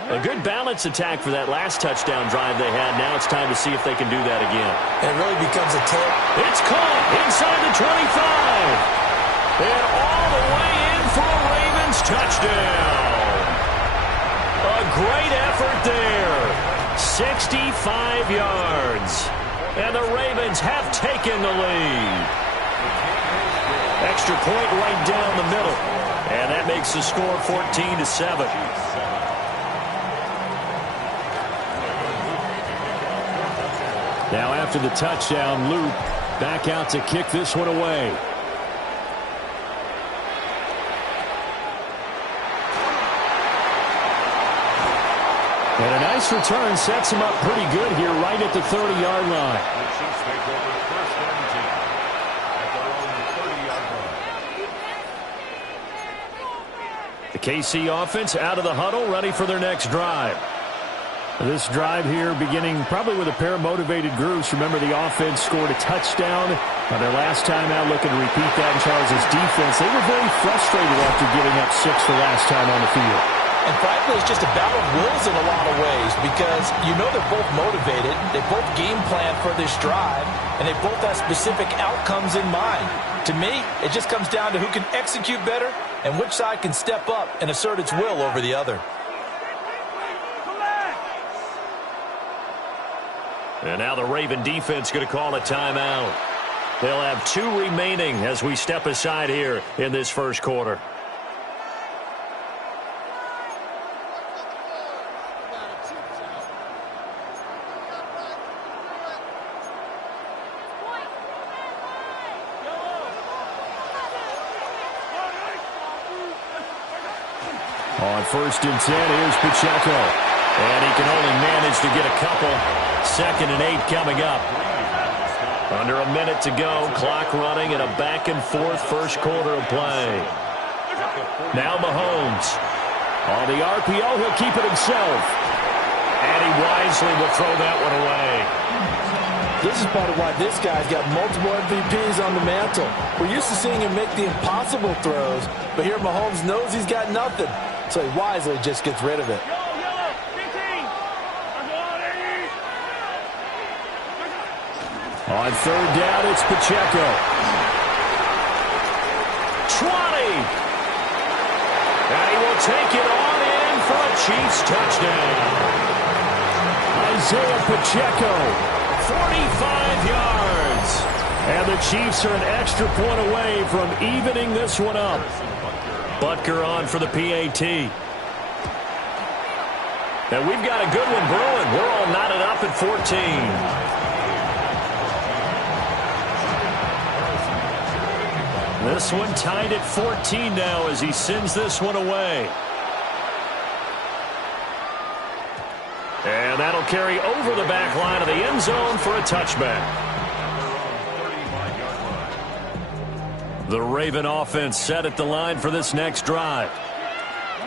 A good balance attack for that last touchdown drive they had. Now it's time to see if they can do that again. It really becomes a tip. It's caught inside the 25. And all the way in for a Ravens touchdown. A great effort there. 65 yards. And the Ravens have taken the lead. Extra point right down the middle. And that makes the score 14-7. Now after the touchdown, loop back out to kick this one away. And a nice return sets him up pretty good here right at the 30-yard line. The Chiefs take over first and 10 at their own 30-yard line. The KC offense out of the huddle, ready for their next drive. This drive here beginning probably with a pair of motivated groups. Remember, the offense scored a touchdown on their last time out, looking to repeat that in Charles' defense. They were very frustrated after giving up 6 the last time on the field. And frankly, it's just a battle of wills in a lot of ways because you know they're both motivated, they both game plan for this drive, and they both have specific outcomes in mind. To me, it just comes down to who can execute better and which side can step up and assert its will over the other. And now the Raven defense going to call a timeout. They'll have 2 remaining as we step aside here in this first quarter. On 1st and 10, here's Pacheco. And he can only manage to get a couple. 2nd and 8 coming up. Under a minute to go. Clock running and a back-and-forth first quarter of play. Now Mahomes. On the RPO, he'll keep it himself. And he wisely will throw that one away. This is part of why this guy's got multiple MVPs on the mantle. We're used to seeing him make the impossible throws, but here Mahomes knows he's got nothing, so he wisely just gets rid of it. On 3rd down, it's Pacheco. 20. And he will take it on in for a Chiefs touchdown. Isaiah Pacheco, 45 yards. And the Chiefs are an extra point away from evening this one up. Butker on for the PAT. And we've got a good one brewing. We're all knotted up at 14. This one tied at 14 now as he sends this one away. And that'll carry over the back line of the end zone for a touchback. The Raven offense set at the line for this next drive.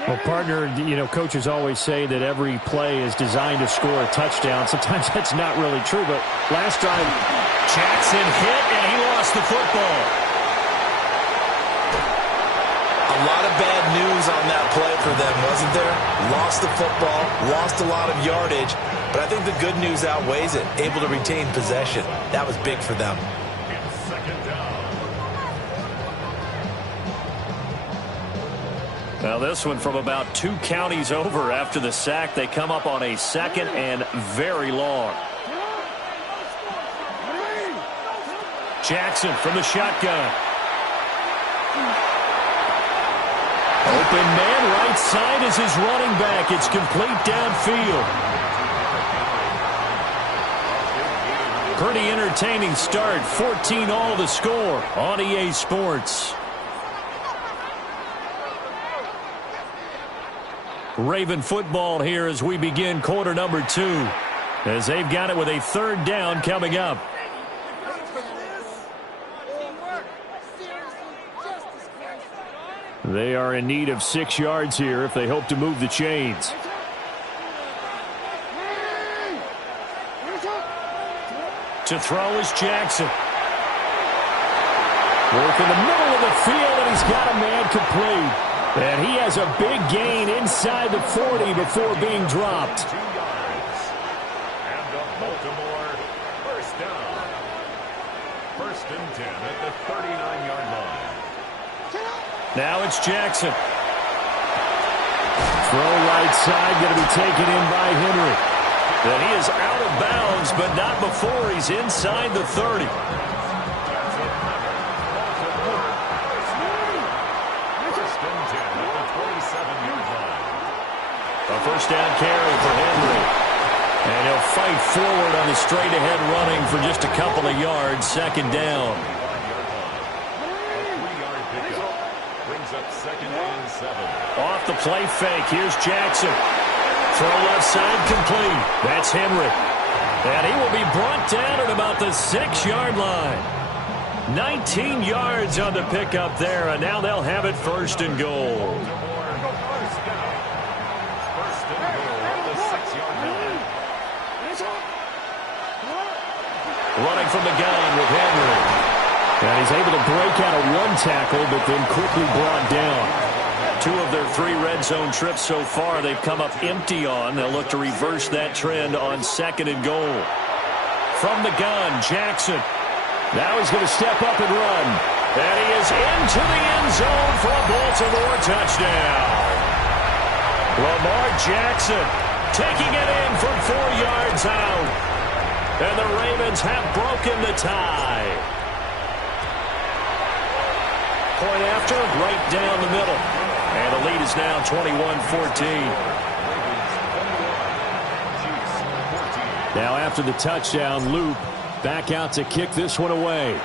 Well, partner, you know, coaches always say that every play is designed to score a touchdown. Sometimes that's not really true, but last time Jackson hit and he lost the football. A lot of bad news on that play for them, wasn't there? Lost the football, lost a lot of yardage, but I think the good news outweighs it. Able to retain possession. That was big for them. Second down. Now this one from about 2 counties over after the sack. They come up on a 2nd and very long. Jackson from the shotgun. Open man right side is his running back. It's complete downfield. Pretty entertaining start. 14-all the score on EA Sports. Raven football here as we begin quarter number 2. As they've got it with a 3rd down coming up. They are in need of 6 yards here if they hope to move the chains. To throw is Jackson. Work in the middle of the field, and he's got a man complete. And he has a big gain inside the 40 before being dropped. 2 yards. And the Baltimore first down. 1st and 10 at the 39-yard line. Now it's Jackson. Throw right side, going to be taken in by Henry. And he is out of bounds, but not before he's inside the 30. A 1st down carry for Henry. And he'll fight forward on the straight-ahead running for just a couple of yards. 2nd down. Off the play fake. Here's Jackson. Throw left side complete. That's Henry. And he will be brought down at about the 6-yard line. 19 yards on the pickup there, and now they'll have it 1st and goal. Running from the gun with Henry. And he's able to break out of 1 tackle, but then quickly brought down. 2 of their 3 red zone trips so far they've come up empty on. They'll look to reverse that trend on 2nd and goal. From the gun, Jackson. Now he's going to step up and run. And he is into the end zone for a Baltimore touchdown. Lamar Jackson taking it in from 4 yards out. And the Ravens have broken the tie. Point after, right down the middle. And the lead is now 21-14. Now after the touchdown, Loop back out to kick this one away.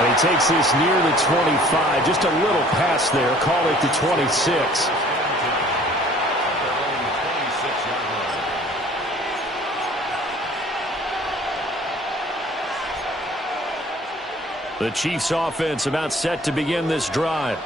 And he takes this near the 25. Just a little pass there. Call it the 26. The Chiefs offense about set to begin this drive.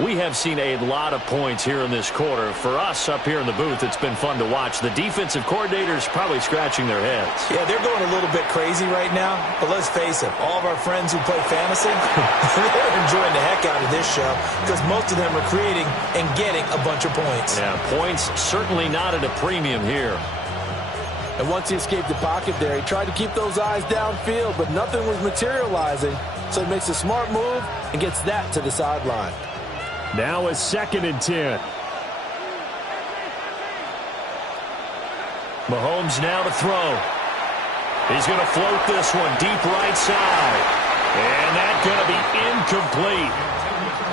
We have seen a lot of points here in this quarter. For us up here in the booth, it's been fun to watch. The defensive coordinators probably scratching their heads. Yeah, they're going a little bit crazy right now. But let's face it, all of our friends who play fantasy, they're enjoying the heck out of this show because most of them are creating and getting a bunch of points. Yeah, points certainly not at a premium here. And once he escaped the pocket there, he tried to keep those eyes downfield, but nothing was materializing. So he makes a smart move and gets that to the sideline. Now a 2nd and 10. Mahomes now to throw. He's going to float this one deep right side. And that's going to be incomplete.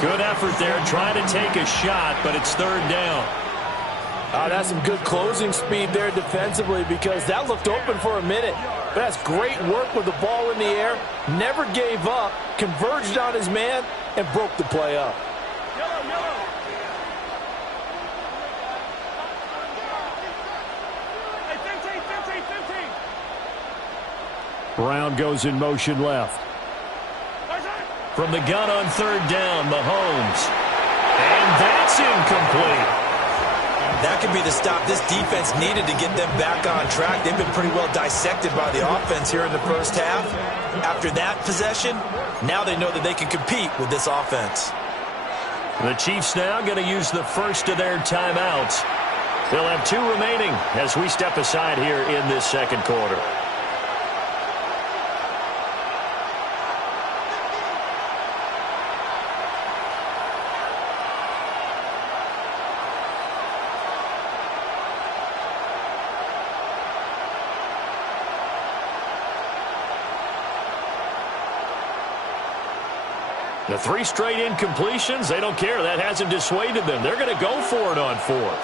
Good effort there trying to take a shot, but it's 3rd down. That's some good closing speed there defensively because that looked open for a minute. But that's great work with the ball in the air. Never gave up, converged on his man, and broke the play up. Brown goes in motion left. From the gun on third down, Mahomes. And that's incomplete. That could be the stop this defense needed to get them back on track. They've been pretty well dissected by the offense here in the first half. After that possession, now they know that they can compete with this offense. The Chiefs now going to use the first of their timeouts. They'll have 2 remaining as we step aside here in this second quarter. The 3 straight incompletions, they don't care. That hasn't dissuaded them. They're going to go for it on 4th.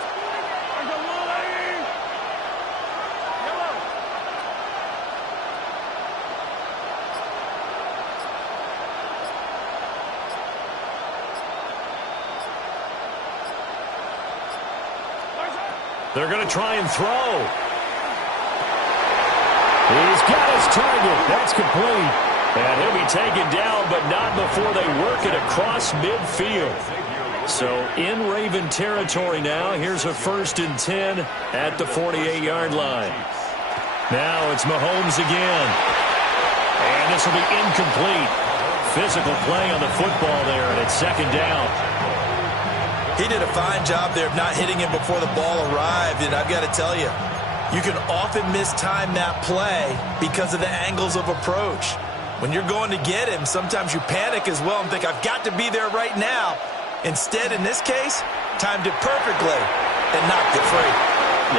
They're going to try and throw. He's got his target. That's complete. And he'll be taken down, but not before they work it across midfield. So in Raven territory now. Here's a 1st and 10 at the 48-yard line. Now it's Mahomes again. And this will be incomplete. Physical play on the football there, and it's 2nd down. He did a fine job there of not hitting him before the ball arrived, and I've got to tell you, you can often mistime that play because of the angles of approach. When you're going to get him, sometimes you panic as well and think, I've got to be there right now. Instead, in this case, timed it perfectly and knocked it free.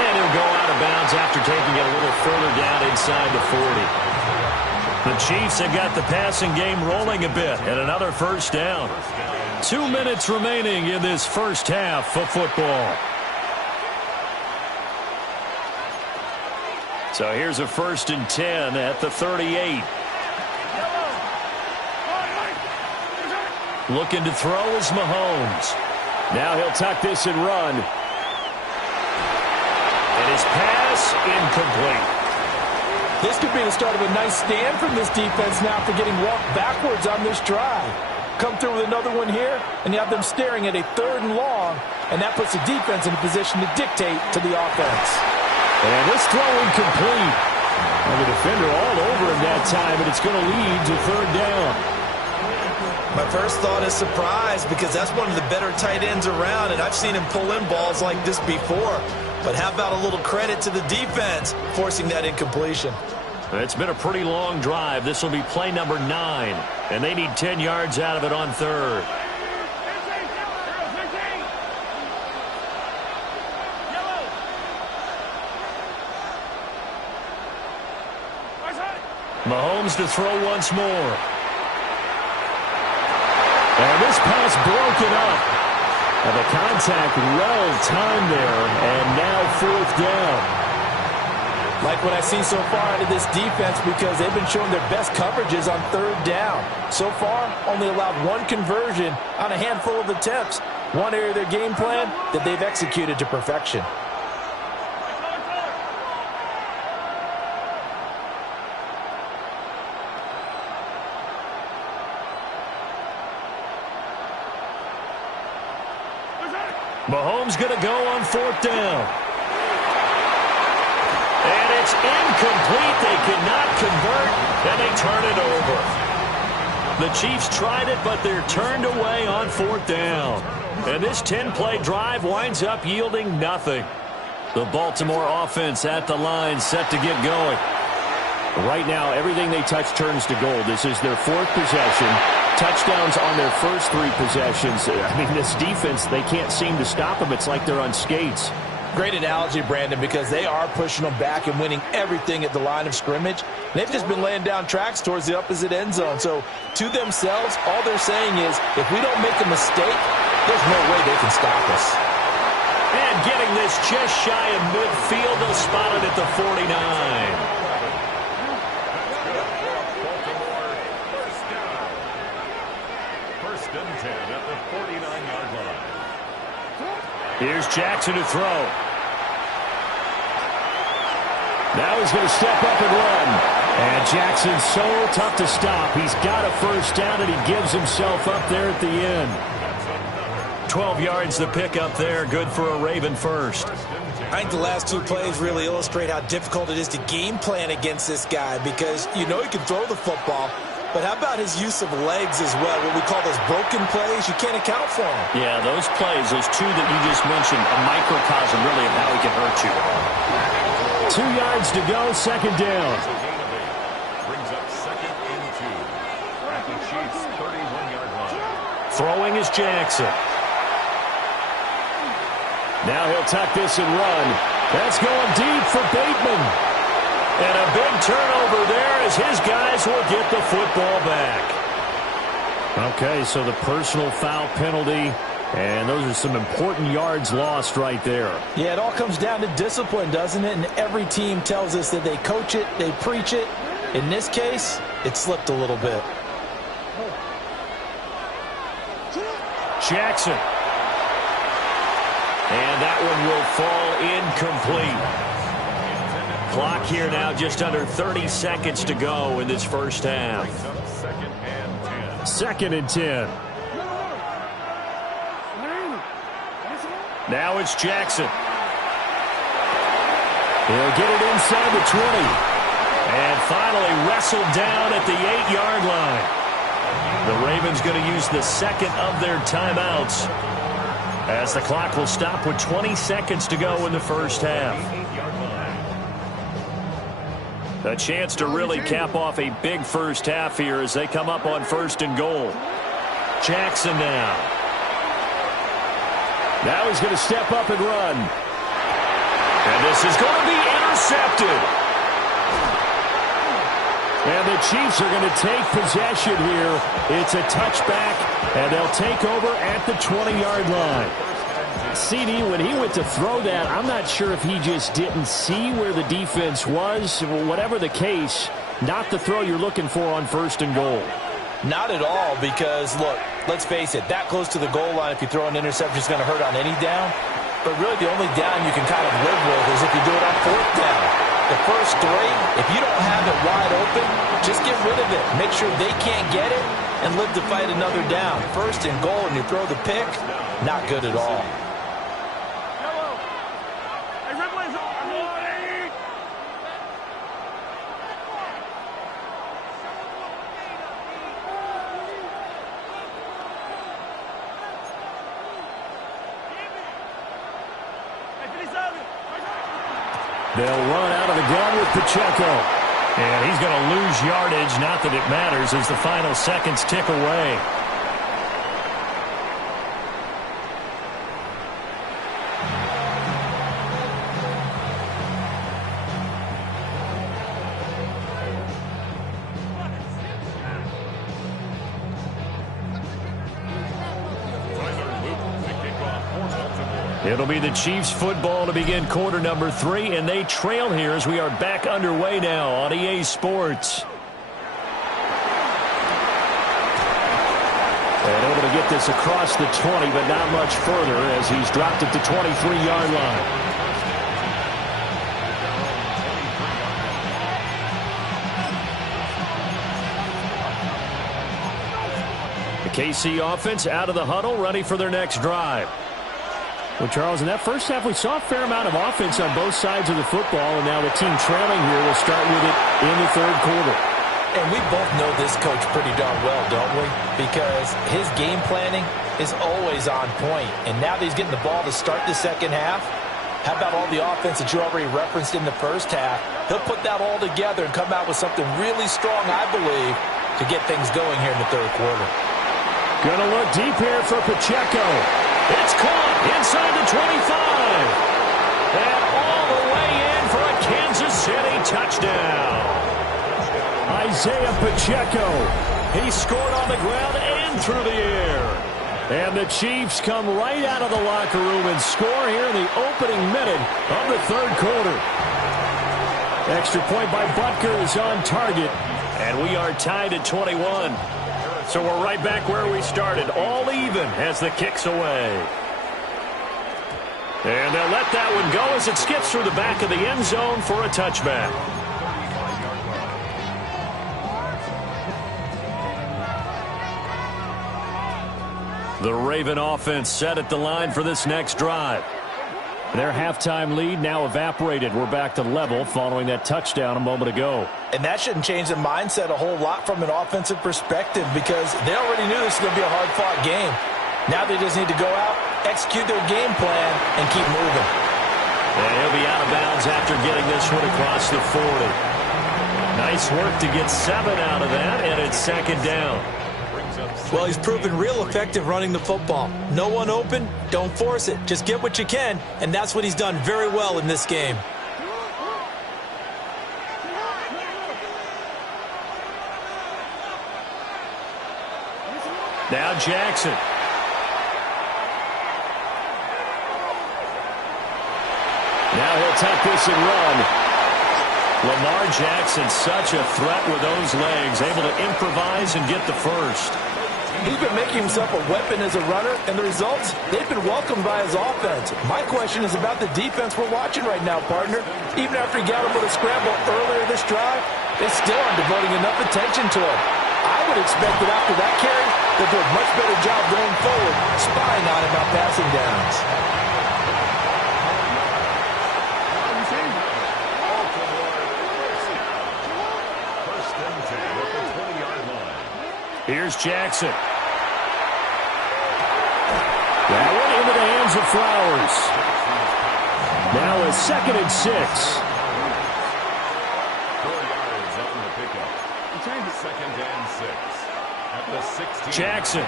And he'll go out of bounds after taking it a little further down inside the 40. The Chiefs have got the passing game rolling a bit and another 1st down. 2 minutes remaining in this first half of football. So here's a 1st and 10 at the 38. Looking to throw is Mahomes. Now he'll tuck this and run. And his pass incomplete. This could be the start of a nice stand from this defense now for getting walked backwards on this drive. Come through with another one here, and you have them staring at a 3rd and long, and that puts the defense in a position to dictate to the offense. And this throw incomplete. And the defender all over him that time, and it's going to lead to 3rd down. My first thought is surprise because that's one of the better tight ends around, and I've seen him pull in balls like this before. But how about a little credit to the defense forcing that incompletion? It's been a pretty long drive. This will be play number 9, and they need 10 yards out of it on 3rd. Mahomes to throw once more. And this pass broken up. And the contact well-timed there, and now 4th down. Like what I see so far out of this defense because they've been showing their best coverages on 3rd down. So far, only allowed 1 conversion on a handful of attempts. One area of their game plan that they've executed to perfection. Mahomes going to go on 4th down. And it's incomplete. They cannot convert, and they turn it over. The Chiefs tried it, but they're turned away on 4th down. And this 10-play drive winds up yielding nothing. The Baltimore offense at the line set to get going. Right now, everything they touch turns to gold. This is their 4th possession. Touchdowns on their first 3 possessions. I mean, this defense, they can't seem to stop them. It's like they're on skates. Great analogy, Brandon, because they are pushing them back and winning everything at the line of scrimmage. They've just been laying down tracks towards the opposite end zone. So, to themselves, all they're saying is, if we don't make a mistake, there's no way they can stop us. And getting this just shy of midfield, they'll spot it at the 49. Here's Jackson to throw. Now he's going to step up and run. And Jackson's so tough to stop. He's got a first down, and he gives himself up there at the end. 12 yards to pick up there. Good for a Raven first. I think the last two plays really illustrate how difficult it is to game plan against this guy, because you know he can throw the football, but how about his use of legs as well? What we call those broken plays, you can't account for them. Yeah, those plays, those two that you just mentioned, a microcosm really of how he can hurt you. 2 yards to go, second down. Brings up second and 2 at the Chiefs' 31-yard line. Throwing is Jackson. Now he'll tuck this and run. That's going deep for Bateman. And a big turnover there as his guys will get the football back. Okay, so the personal foul penalty, and those are some important yards lost right there. Yeah, it all comes down to discipline, doesn't it? And every team tells us that they coach it, they preach it. In this case, it slipped a little bit. Jackson. And that one will fall incomplete. Clock here now, just under 30 seconds to go in this first half. Second and 10. Now it's Jackson. He'll get it inside the 20. And finally wrestled down at the 8-yard line. The Ravens going to use the second of their timeouts, as the clock will stop with 20 seconds to go in the first half. A chance to really cap off a big first half here as they come up on first and goal. Jackson now. Now he's going to step up and run. And this is going to be intercepted. And the Chiefs are going to take possession here. It's a touchback, and they'll take over at the 20-yard line. CD, when he went to throw that, I'm not sure if he just didn't see where the defense was. Whatever the case, not the throw you're looking for on first and goal. Not at all, because, look, let's face it, that close to the goal line, if you throw an interception, is going to hurt on any down. But really, the only down you can kind of live with is if you do it on fourth down. The first three, if you don't have it wide open, just get rid of it. Make sure they can't get it and live to fight another down. First and goal, and you throw the pick, not good at all. They'll run out of the gun with Pacheco. And he's going to lose yardage. Not that it matters as the final seconds tick away. It'll be the Chiefs football to begin quarter number 3, and they trail here as we are back underway now on EA Sports. And able to get this across the 20, but not much further as he's dropped at the 23-yard line. The KC offense out of the huddle, ready for their next drive. Well, Charles, in that first half, we saw a fair amount of offense on both sides of the football, and now the team trailing here will start with it in the third quarter. And we both know this coach pretty darn well, don't we? Because his game planning is always on point. And now that he's getting the ball to start the second half, how about all the offense that you already referenced in the first half? He'll put that all together and come out with something really strong, I believe, to get things going here in the third quarter. Gonna look deep here for Pacheco. It's caught inside the 25. And all the way in for a Kansas City touchdown. Isaiah Pacheco. He scored on the ground and through the air. And the Chiefs come right out of the locker room and score here in the opening minute of the third quarter. Extra point by Butker is on target. And we are tied at 21. So we're right back where we started, all even as the kick's away. And they'll let that one go as it skips through the back of the end zone for a touchback. The Raven offense set at the line for this next drive. Their halftime lead now evaporated. We're back to level following that touchdown a moment ago. And that shouldn't change the mindset a whole lot from an offensive perspective because they already knew this was going to be a hard-fought game. Now they just need to go out, execute their game plan, and keep moving. And he'll be out of bounds after getting this one across the 40. Nice work to get 7 out of that, and it's second down. Well, he's proven real effective running the football. No one open, don't force it. Just get what you can, and that's what he's done very well in this game. Now Jackson. Now he'll tuck this and run. Lamar Jackson, such a threat with those legs, able to improvise and get the first. He's been making himself a weapon as a runner, and the results, they've been welcomed by his offense. My question is about the defense we're watching right now, partner. Even after he got him with a scramble earlier this drive, they still aren't devoting enough attention to him. I would expect that after that carry, they'll do a much better job going forward, spying on him on passing downs. Here's Jackson. That one into the hands of Flowers. Now a 2nd and 6. 4 yards on the pickup. 2nd and 6. At the 16. Jackson.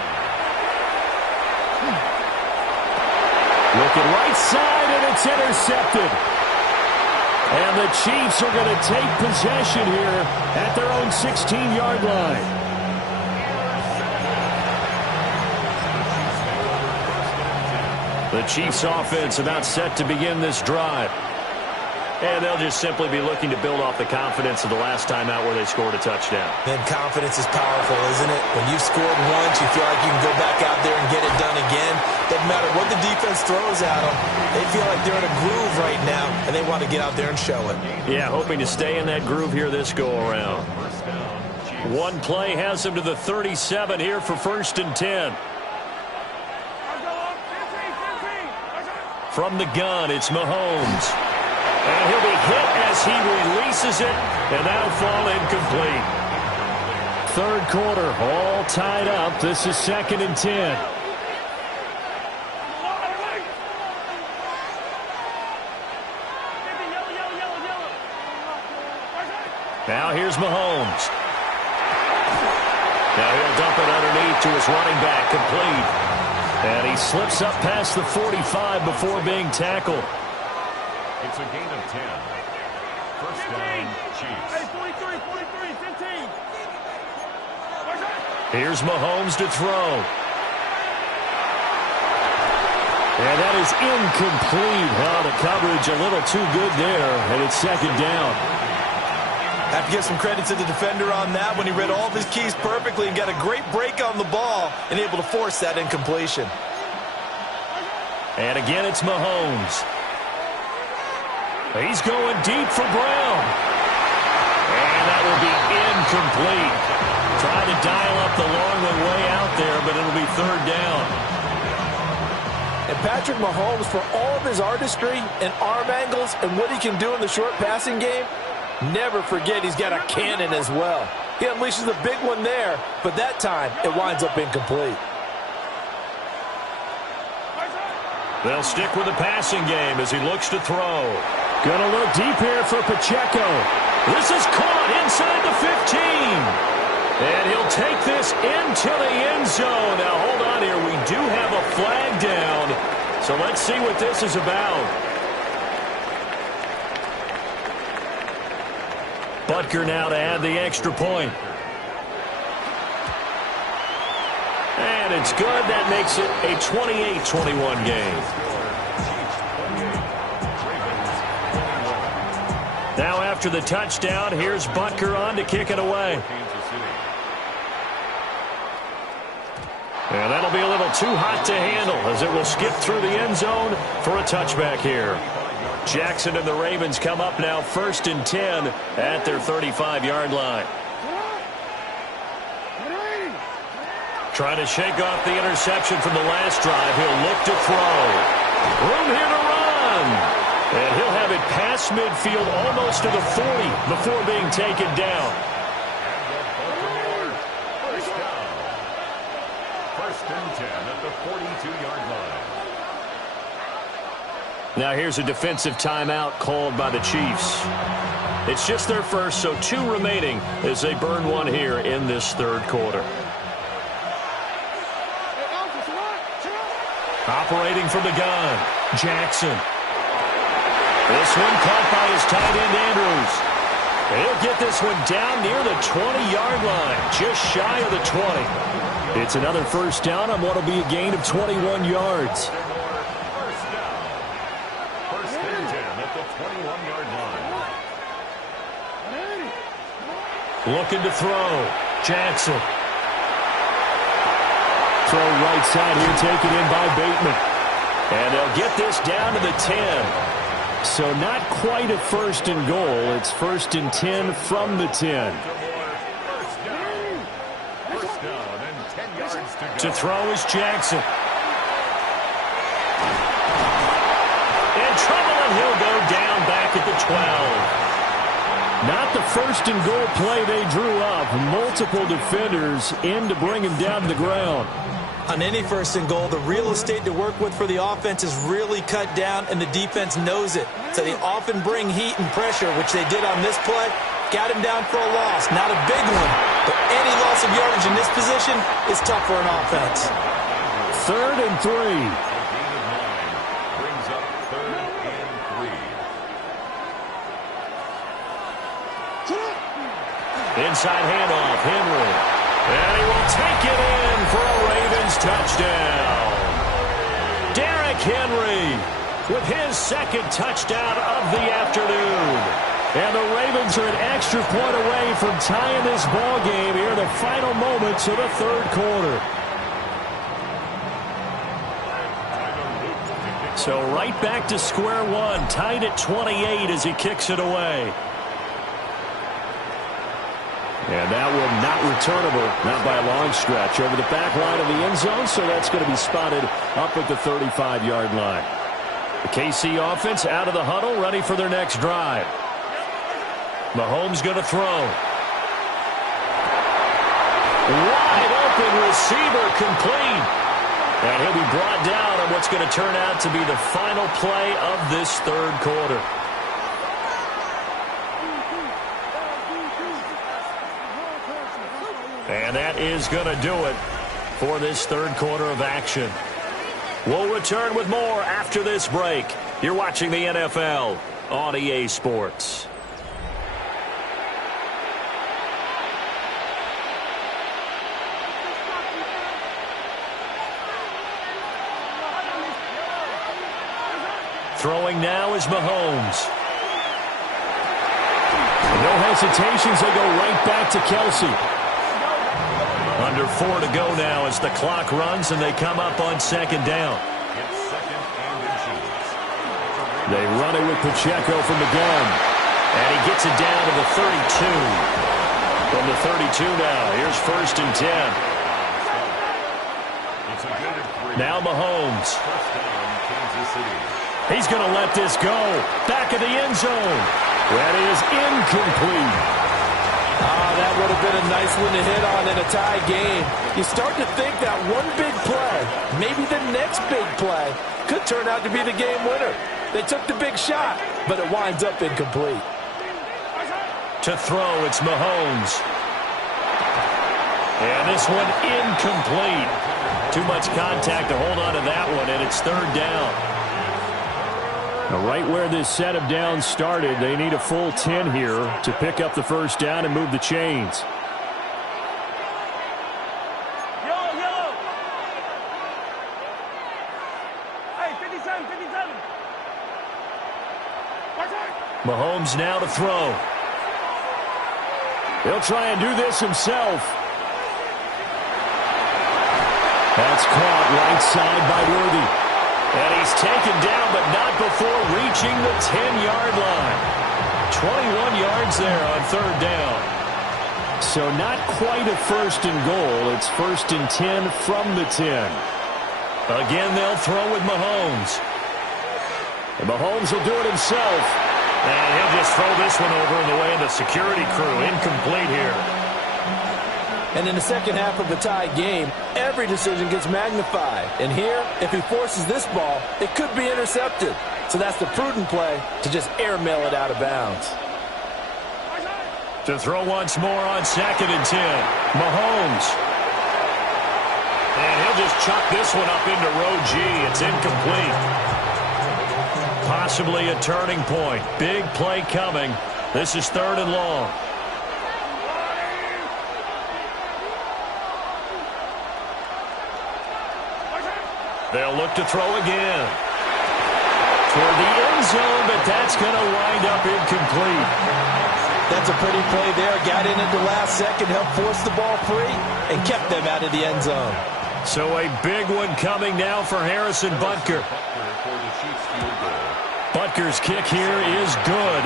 Looking right side, and it's intercepted. And the Chiefs are going to take possession here at their own 16-yard line. The Chiefs offense about set to begin this drive. And they'll just simply be looking to build off the confidence of the last time out where they scored a touchdown. And confidence is powerful, isn't it? When you've scored once, you feel like you can go back out there and get it done again. Doesn't matter what the defense throws at them. They feel like they're in a groove right now, and they want to get out there and show it. Yeah, hoping to stay in that groove here this go-around. One play has them to the 37 here for 1st and 10. From the gun, it's Mahomes. And he'll be hit as he releases it, and that'll fall incomplete. 3rd quarter, all tied up. This is 2nd and 10. Now here's Mahomes. Now he'll dump it underneath to his running back, complete. And he slips up past the 45 before being tackled. It's a gain of 10. 1st down, Chiefs. Hey, 43, 15. Here's Mahomes to throw. And that is incomplete. Oh, the coverage a little too good there, and it's 2nd down. Have to give some credit to the defender on that when he read all of his keys perfectly and got a great break on the ball and able to force that incompletion. And again, it's Mahomes. He's going deep for Brown. And that will be incomplete. Trying to dial up the long one way out there, but it'll be 3rd down. And Patrick Mahomes, for all of his artistry and arm angles and what he can do in the short passing game, never forget he's got a cannon as well. He unleashes a big one there, but that time it winds up incomplete. They'll stick with the passing game as he looks to throw. Gonna look deep here for Pacheco. This is caught inside the 15. And he'll take this into the end zone. Now hold on here. We do have a flag down. So let's see what this is about. Butker now to add the extra point. And it's good. That makes it a 28-21 game. Now after the touchdown, here's Butker on to kick it away. And that'll be a little too hot to handle as it will skip through the end zone for a touchback here. Jackson and the Ravens come up now 1st and 10 at their 35-yard line. Trying to shake off the interception from the last drive. He'll look to throw. Room here to run. And he'll have it past midfield almost to the 40 before being taken down. First down. First and 10 at the 42-yard line. Now here's a defensive timeout called by the Chiefs. It's just their first, so 2 remaining as they burn one here in this third quarter. Operating from the gun, Jackson. This one caught by his tight end, Andrews. He'll get this one down near the 20-yard line, just shy of the 20. It's another first down on what will be a gain of 21 yards. First down. First and 10 at the 21-yard line. Looking to throw, Jackson. Throw right side here, taken in by Bateman. And they'll get this down to the 10. So not quite a first and goal. It's first and 10 from the 10. First down and 10 yards to go. To throw is Jackson. In trouble, and he'll go down back at the 12. Not the first and goal play they drew up. Multiple defenders in to bring him down to the ground. On any first and goal, the real estate to work with for the offense is really cut down, and the defense knows it. So they often bring heat and pressure, which they did on this play. Got him down for a loss. Not a big one, but any loss of yardage in this position is tough for an offense. Third and 3. Brings up third and 3. Inside handoff, Henry. And he will take it in for a Ravens touchdown. Derrick Henry with his second touchdown of the afternoon. And the Ravens are an extra point away from tying this ball game here in the final moments of the third quarter. So right back to square one, tied at 28 as he kicks it away. And that one not returnable, not by a long stretch, over the back line of the end zone, so that's going to be spotted up at the 35-yard line. The KC offense out of the huddle, ready for their next drive. Mahomes going to throw. Wide open receiver, complete. And he'll be brought down on what's going to turn out to be the final play of this third quarter. And that is going to do it for this third quarter of action. We'll return with more after this break. You're watching the NFL on EA Sports. Throwing now is Mahomes. No hesitations, they go right back to Kelsey. Under 4 to go now as the clock runs and they come up on second down. It's second and inches. They run it with Pacheco from the gun. And he gets it down to the 32. From the 32 now, here's first and 10. It's a good 3. Now Mahomes. First down, Kansas City. He's going to let this go. Back of the end zone. That is incomplete. That would have been a nice one to hit on in a tie game. You start to think that one big play, maybe the next big play, could turn out to be the game winner. They took the big shot, but it winds up incomplete. To throw, it's Mahomes. And this one incomplete. Too much contact to hold on to that one, and it's third down. Now, right where this set of downs started, they need a full 10 here to pick up the first down and move the chains. Yellow. Hey, 57, 57. Mahomes now to throw. He'll try and do this himself. That's caught right side by Worthy. And he's taken down, but not before reaching the 10-yard line. 21 yards there on third down. So not quite a first and goal. It's 1st and 10 from the 10. Again, they'll throw with Mahomes. And Mahomes will do it himself. And he'll just throw this one over in the way of the security crew. Incomplete here. And in the second half of a tied game, every decision gets magnified. And here, if he forces this ball, it could be intercepted. So that's the prudent play to just airmail it out of bounds. To throw once more on 2nd and 10. Mahomes. And he'll just chuck this one up into row G. It's incomplete. Possibly a turning point. Big play coming. This is 3rd and long. They'll look to throw again. Toward the end zone, but that's going to wind up incomplete. That's a pretty play there. Got in at the last second, helped force the ball free, and kept them out of the end zone. So a big one coming now for Harrison Butker. Butker's kick here is good.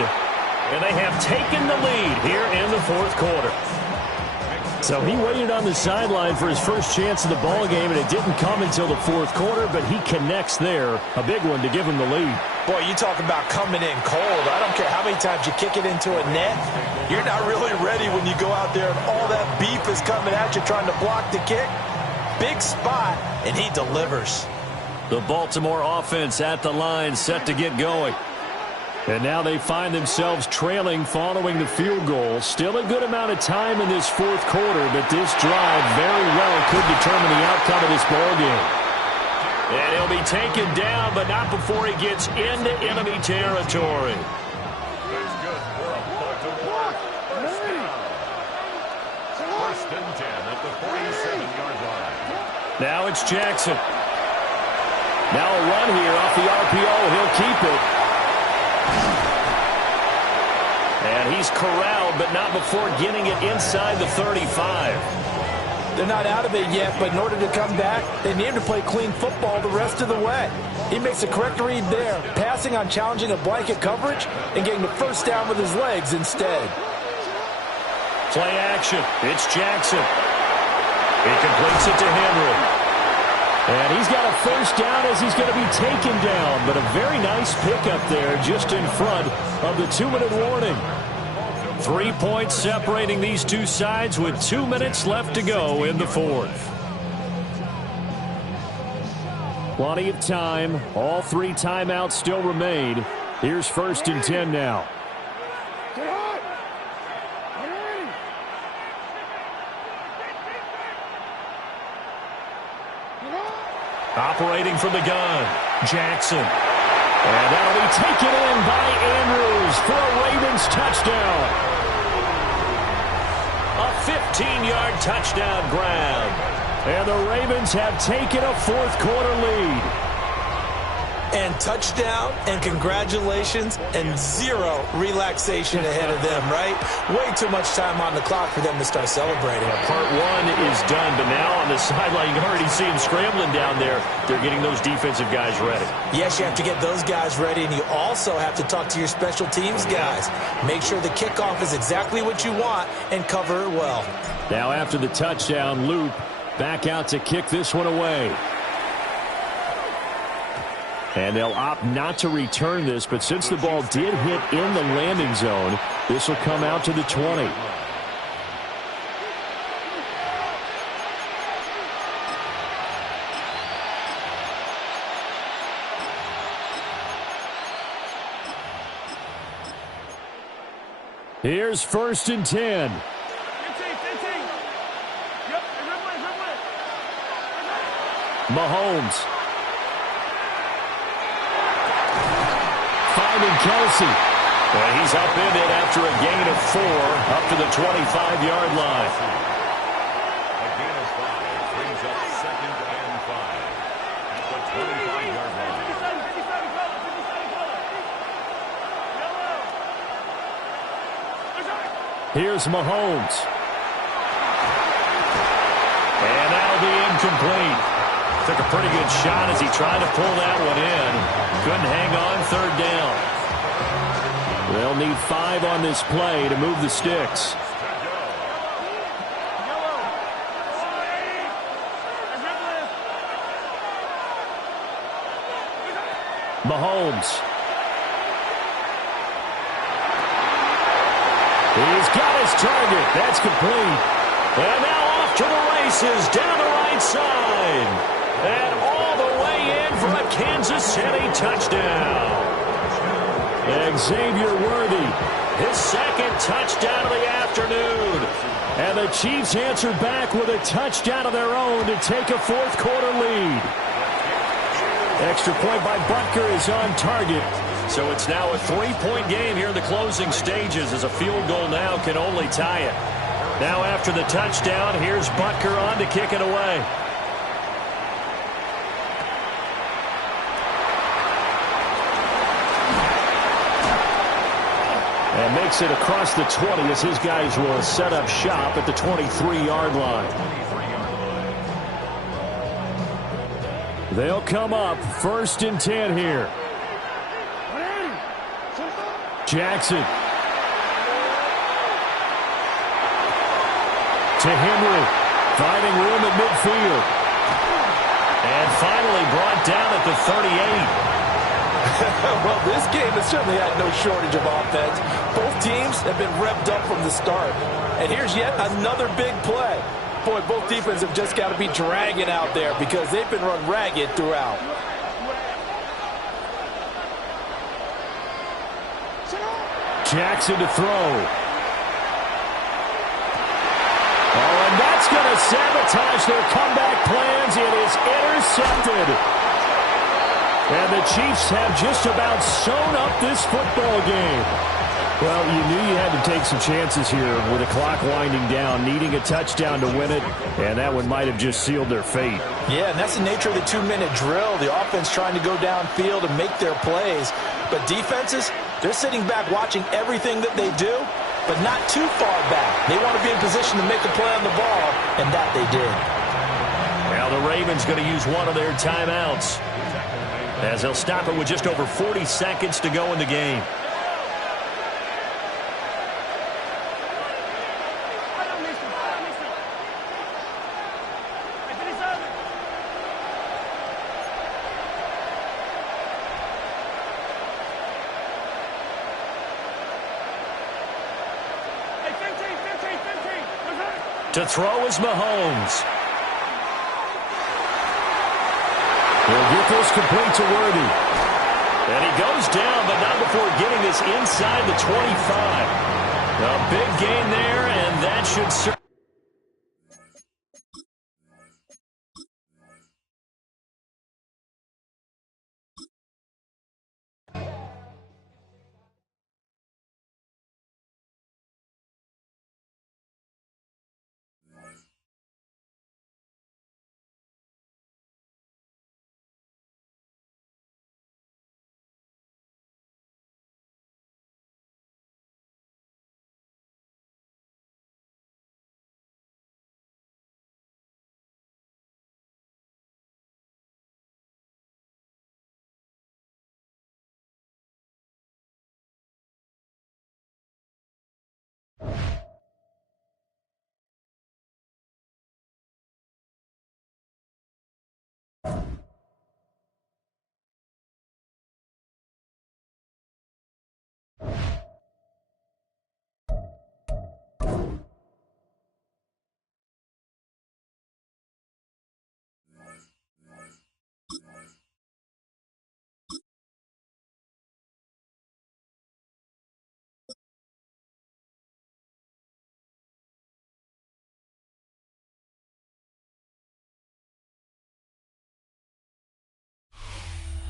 And they have taken the lead here in the 4th quarter. So he waited on the sideline for his first chance of the ball game, and it didn't come until the 4th quarter, but he connects there. A big one to give him the lead. Boy, you talk about coming in cold. I don't care how many times you kick it into a net. You're not really ready when you go out there and all that beef is coming at you trying to block the kick. Big spot, and he delivers. The Baltimore offense at the line, set to get going. And now they find themselves trailing following the field goal. Still a good amount of time in this 4th quarter, but this drive very well could determine the outcome of this ball game. And he'll be taken down, but not before he gets into enemy territory. That's good for a point of work. First down. 1st and 10 at the 47-yard line. Now it's Jackson. Now a run here off the RPO. He'll keep it. And he's corralled, but not before getting it inside the 35. They're not out of it yet, but in order to come back, they need to play clean football the rest of the way. He makes the correct read there, passing on challenging a blanket coverage and getting the first down with his legs instead. Play action. It's Jackson. He completes it to Henry. And he's got a first down as he's going to be taken down. But a very nice pickup there just in front of the 2-minute warning. 3 points separating these two sides with 2 minutes left to go in the 4th. Plenty of time. All 3 timeouts still remain. Here's 1st and 10 now. Operating from the gun, Jackson. And that'll be taken in by Andrews for a Ravens touchdown. A 15-yard touchdown grab. And the Ravens have taken a 4th quarter lead. And touchdown, and congratulations, and 0 relaxation ahead of them, right? Way too much time on the clock for them to start celebrating. Part 1 is done, but now on the sideline, you can already see them scrambling down there. They're getting those defensive guys ready. Yes, you have to get those guys ready, and you also have to talk to your special teams guys. Make sure the kickoff is exactly what you want and cover it well. Now after the touchdown, Loop back out to kick this one away. And they'll opt not to return this, but since the ball did hit in the landing zone, this will come out to the 20. Here's 1st and 10. Mahomes. Finding Kelsey. Well, he's up in it after a gain of 4 up to the 25-yard line. A gain of 5 brings up 2nd and 5 at the 25-yard line. Here's Mahomes. And that'll be incomplete. Took a pretty good shot as he tried to pull that one in. Couldn't hang on 3rd down. They'll need 5 on this play to move the sticks. Mahomes. He's got his target. That's complete. And now off to the races down the right side. And all the way in for a Kansas City touchdown. Xavier Worthy, his second touchdown of the afternoon. And the Chiefs answer back with a touchdown of their own to take a fourth-quarter lead. Extra point by Butker is on target. So it's now a 3-point game here in the closing stages, as a field goal now can only tie it. Now after the touchdown, here's Butker on to kick it away. And makes it across the 20 as his guys will set up shop at the 23-yard line. They'll come up 1st and 10 here. Jackson. To Henry. Finding room at midfield. And finally brought down at the 38. Well, this game has certainly had no shortage of offense. Both teams have been revved up from the start. And here's yet another big play. Boy, both defenses have just got to be dragging out there because they've been run ragged throughout. Jackson to throw. Oh, and that's going to sabotage their comeback plans. It is intercepted. And the Chiefs have just about sewn up this football game. Well, you knew you had to take some chances here with the clock winding down, needing a touchdown to win it, and that one might have just sealed their fate. Yeah, and that's the nature of the 2-minute drill. The offense trying to go downfield and make their plays. But defenses, they're sitting back watching everything that they do, but not too far back. They want to be in position to make a play on the ball, and that they did. Now the Ravens going to use one of their timeouts, as they'll stop it with just over 40 seconds to go in the game. To throw is Mahomes. He'll get this complete to Worthy. And he goes down, but not before getting this inside the 25. A big gain there, and that should serve.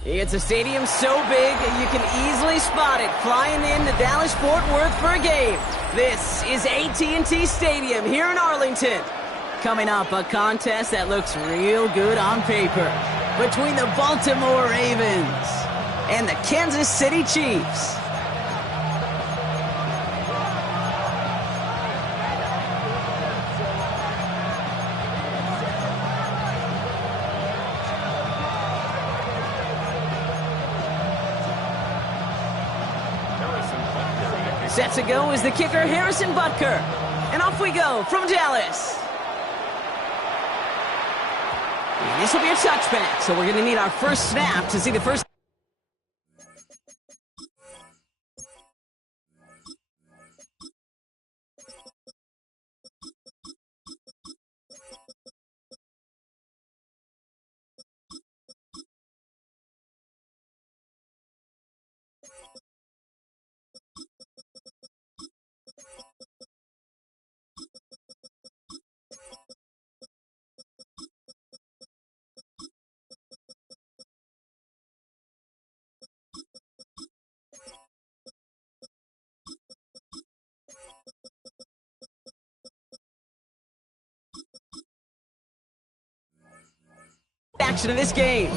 It's a stadium so big you can easily spot it flying into Dallas-Fort Worth for a game. This is AT&T Stadium here in Arlington. Coming up, a contest that looks real good on paper between the Baltimore Ravens and the Kansas City Chiefs. Set to go is the kicker, Harrison Butker. And off we go from Dallas. And this will be a touchback, so we're going to need our first snap to see the first. action of this game.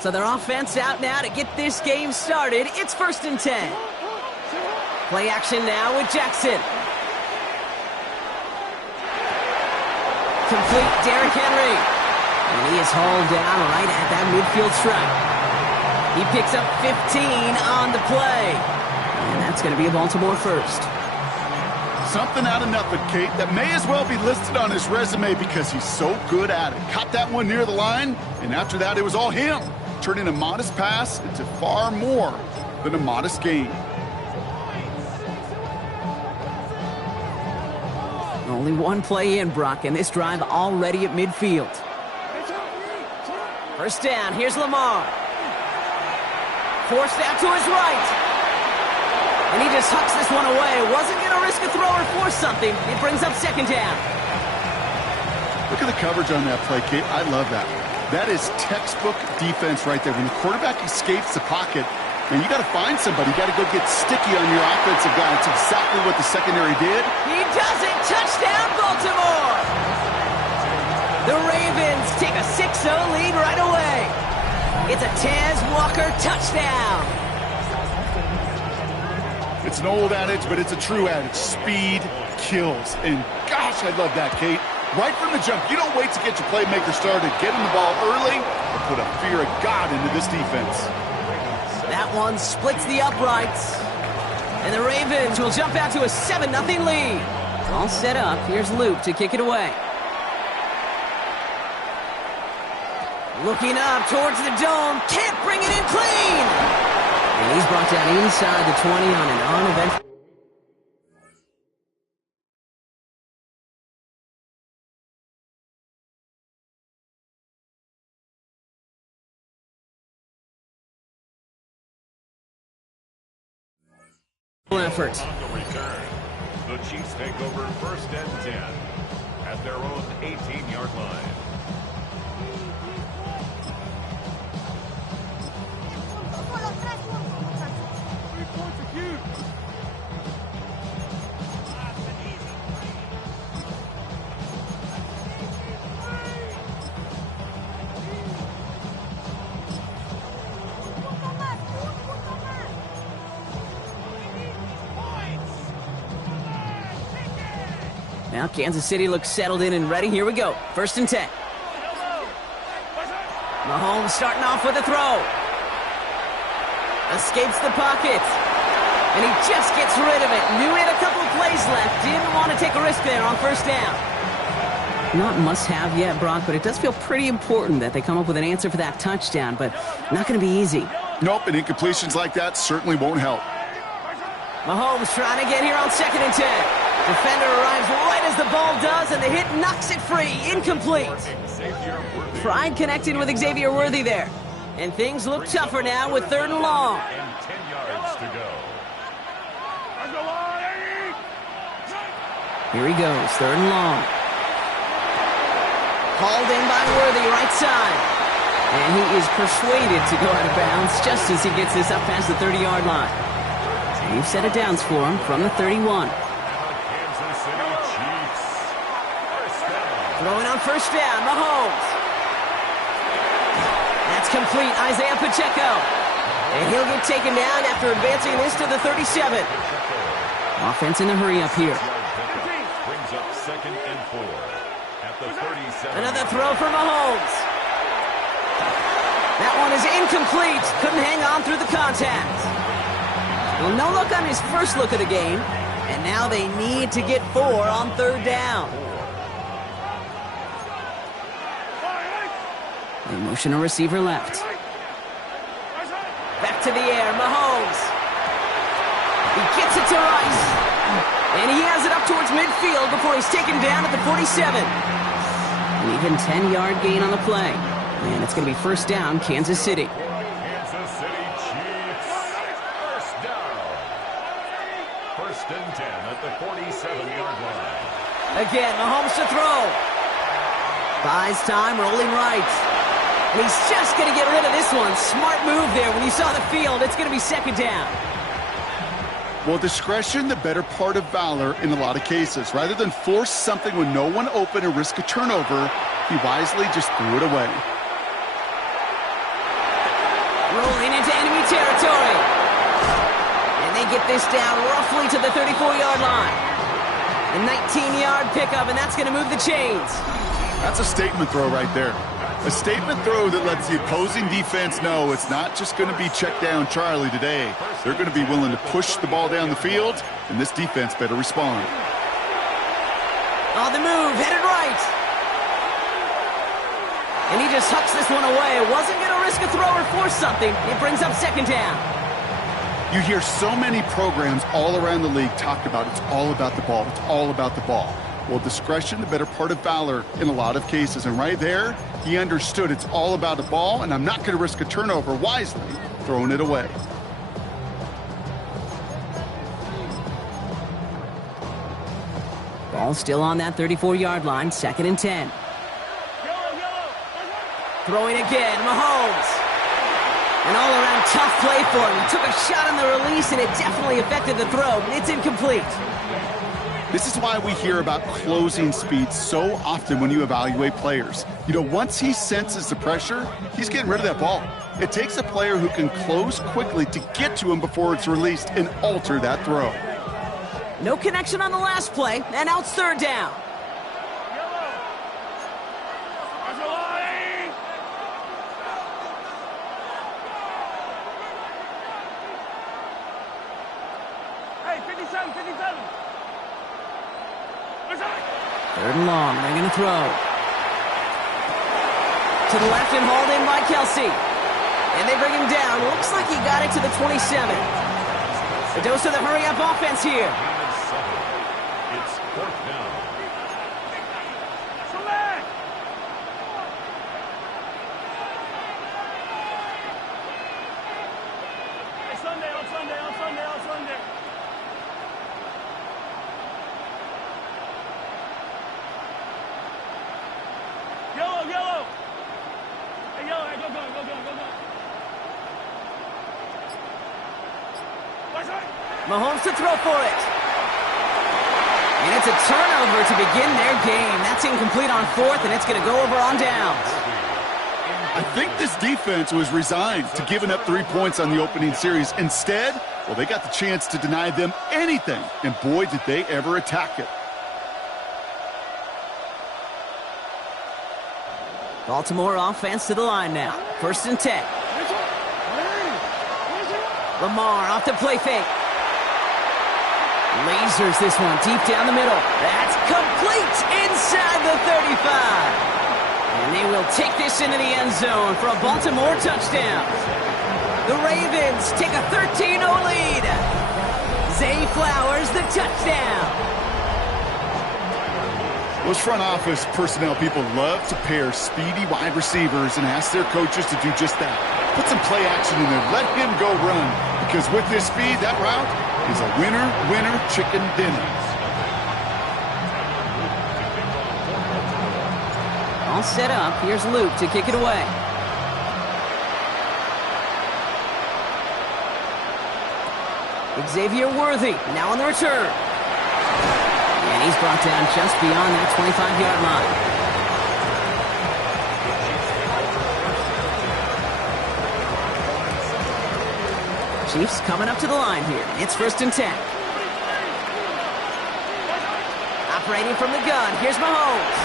So their offense out now to get this game started. It's 1st and 10. Play action now with Jackson. Complete Derrick Henry. And he is hauled down right at that midfield stripe. He picks up 15 on the play. And that's going to be a Baltimore first. Something out of nothing, Kate, that may as well be listed on his resume because he's so good at it. Caught that one near the line, and after that, it was all him. Turning a modest pass into far more than a modest gain. Only one play in, Brock, and this drive already at midfield. First down, here's Lamar. Forced out to his right. And he just hucks this one away. Wasn't going to risk a throw or force something. It brings up 2nd down. Look at the coverage on that play, Kate. I love that. That is textbook defense right there. When the quarterback escapes the pocket, man, you got to find somebody. You got to go get sticky on your offensive guy. It's exactly what the secondary did. He does it. Touchdown, Baltimore. The Ravens take a 6-0 lead right away. It's a Tez Walker touchdown. It's an old adage, but it's a true adage. Speed kills. And gosh, I love that, Kate. Right from the jump, you don't wait to get your playmaker started. Get him the ball early and put a fear of God into this defense. That one splits the uprights. And the Ravens will jump out to a 7-0 lead. All set up. Here's Luke to kick it away. Looking up towards the dome. Can't bring it in clean. And he's brought down inside the 20 on an uneventful. Effort. On the return, the Chiefs take over 1st and 10 at their own 18-yard line. Now Kansas City looks settled in and ready. Here we go. 1st and 10. Mahomes starting off with a throw. Escapes the pocket. And he just gets rid of it. Knew he had a couple of plays left. Didn't want to take a risk there on 1st down. Not must-have yet, Brock, but it does feel pretty important that they come up with an answer for that touchdown, but not going to be easy. Nope, and incompletions like that certainly won't help. Mahomes trying to get here on 2nd and 10. Defender arrives right as the ball does, and the hit knocks it free. Incomplete. Pride connected with Xavier Worthy there. And things look tougher now with 3rd and long. And 10 yards to go. Here he goes, 3rd and long. Hauled in by Worthy, right side. And he is persuaded to go out of bounds just as he gets this up past the 30-yard line. We've set it downs for him from the 31. Throwing on 1st down, Mahomes. That's complete, Isaiah Pacheco. And he'll get taken down after advancing this to the 37. Offense in a hurry up here. Brings up 2nd and 4 at the 37. Another throw for Mahomes. That one is incomplete. Couldn't hang on through the contact. Well, no look on his first look of the game. And now they need to get 4 on 3rd down. They motion a receiver left. Back to the air, Mahomes. He gets it to Rice. And he has it up towards midfield before he's taken down at the 47. An even 10-yard gain on the play. And it's going to be 1st down, Kansas City. Kansas City Chiefs. 1st down. Again, Mahomes to throw. Buys time, rolling right. And he's just going to get rid of this one. Smart move there. When you saw the field, it's going to be second down. Well, discretion, the better part of valor in a lot of cases. Rather than force something when no one open and risk a turnover, he wisely just threw it away. Rolling into enemy territory. And they get this down roughly to the 34-yard line. A 19-yard pickup, and that's going to move the chains. That's a statement throw right there. A statement throw that lets the opposing defense know it's not just going to be check down Charlie today. They're going to be willing to push the ball down the field, and this defense better respond. On the move, headed right. And he just hucks this one away. Wasn't going to risk a throw or force something. It brings up second down. You hear so many programs all around the league talk about it's all about the ball. It's all about the ball. Well, discretion, the better part of valor in a lot of cases. And right there, he understood it's all about the ball, and I'm not going to risk a turnover, wisely throwing it away. Ball still on that 34-yard line, 2nd and 10. Throwing again, Mahomes. An all-around tough play for him. He took a shot on the release, and it definitely affected the throw. It's incomplete. This is why we hear about closing speed so often when you evaluate players. You know, once he senses the pressure, he's getting rid of that ball. It takes a player who can close quickly to get to him before it's released and alter that throw. No connection on the last play, and now it's 3rd down. Hey, 57, 57. 3rd and long, they're going to throw. To the left and hauled in by Kelsey. And they bring him down. Looks like he got it to the 27. A dose of the hurry-up offense here. It's 4th down. Select! Hey, Sunday, on Sunday, on Sunday, on Sunday. Yellow, yellow. Hey, yellow, hey, go. Mahomes to throw for it. And it's a turnover to begin their game. That's incomplete on 4th, and it's going to go over on downs. I think this defense was resigned to giving up 3 points on the opening series. Instead, well, they got the chance to deny them anything, and boy, did they ever attack it. Baltimore offense to the line now. 1st and 10. Lamar off the play fake. Lasers this one deep down the middle. That's complete inside the 35. And they will take this into the end zone for a Baltimore touchdown. The Ravens take a 13-0 lead. Zay Flowers, the touchdown. Those front office personnel people love to pair speedy wide receivers and ask their coaches to do just that. Put some play action in there. Let him go run. Because with this speed, that route is a winner chicken dinner. All set up. Here's Luke to kick it away. Xavier Worthy now on the return. And he's brought down just beyond that 25-yard line. Chiefs coming up to the line here. It's 1st and 10. Operating from the gun. Here's Mahomes.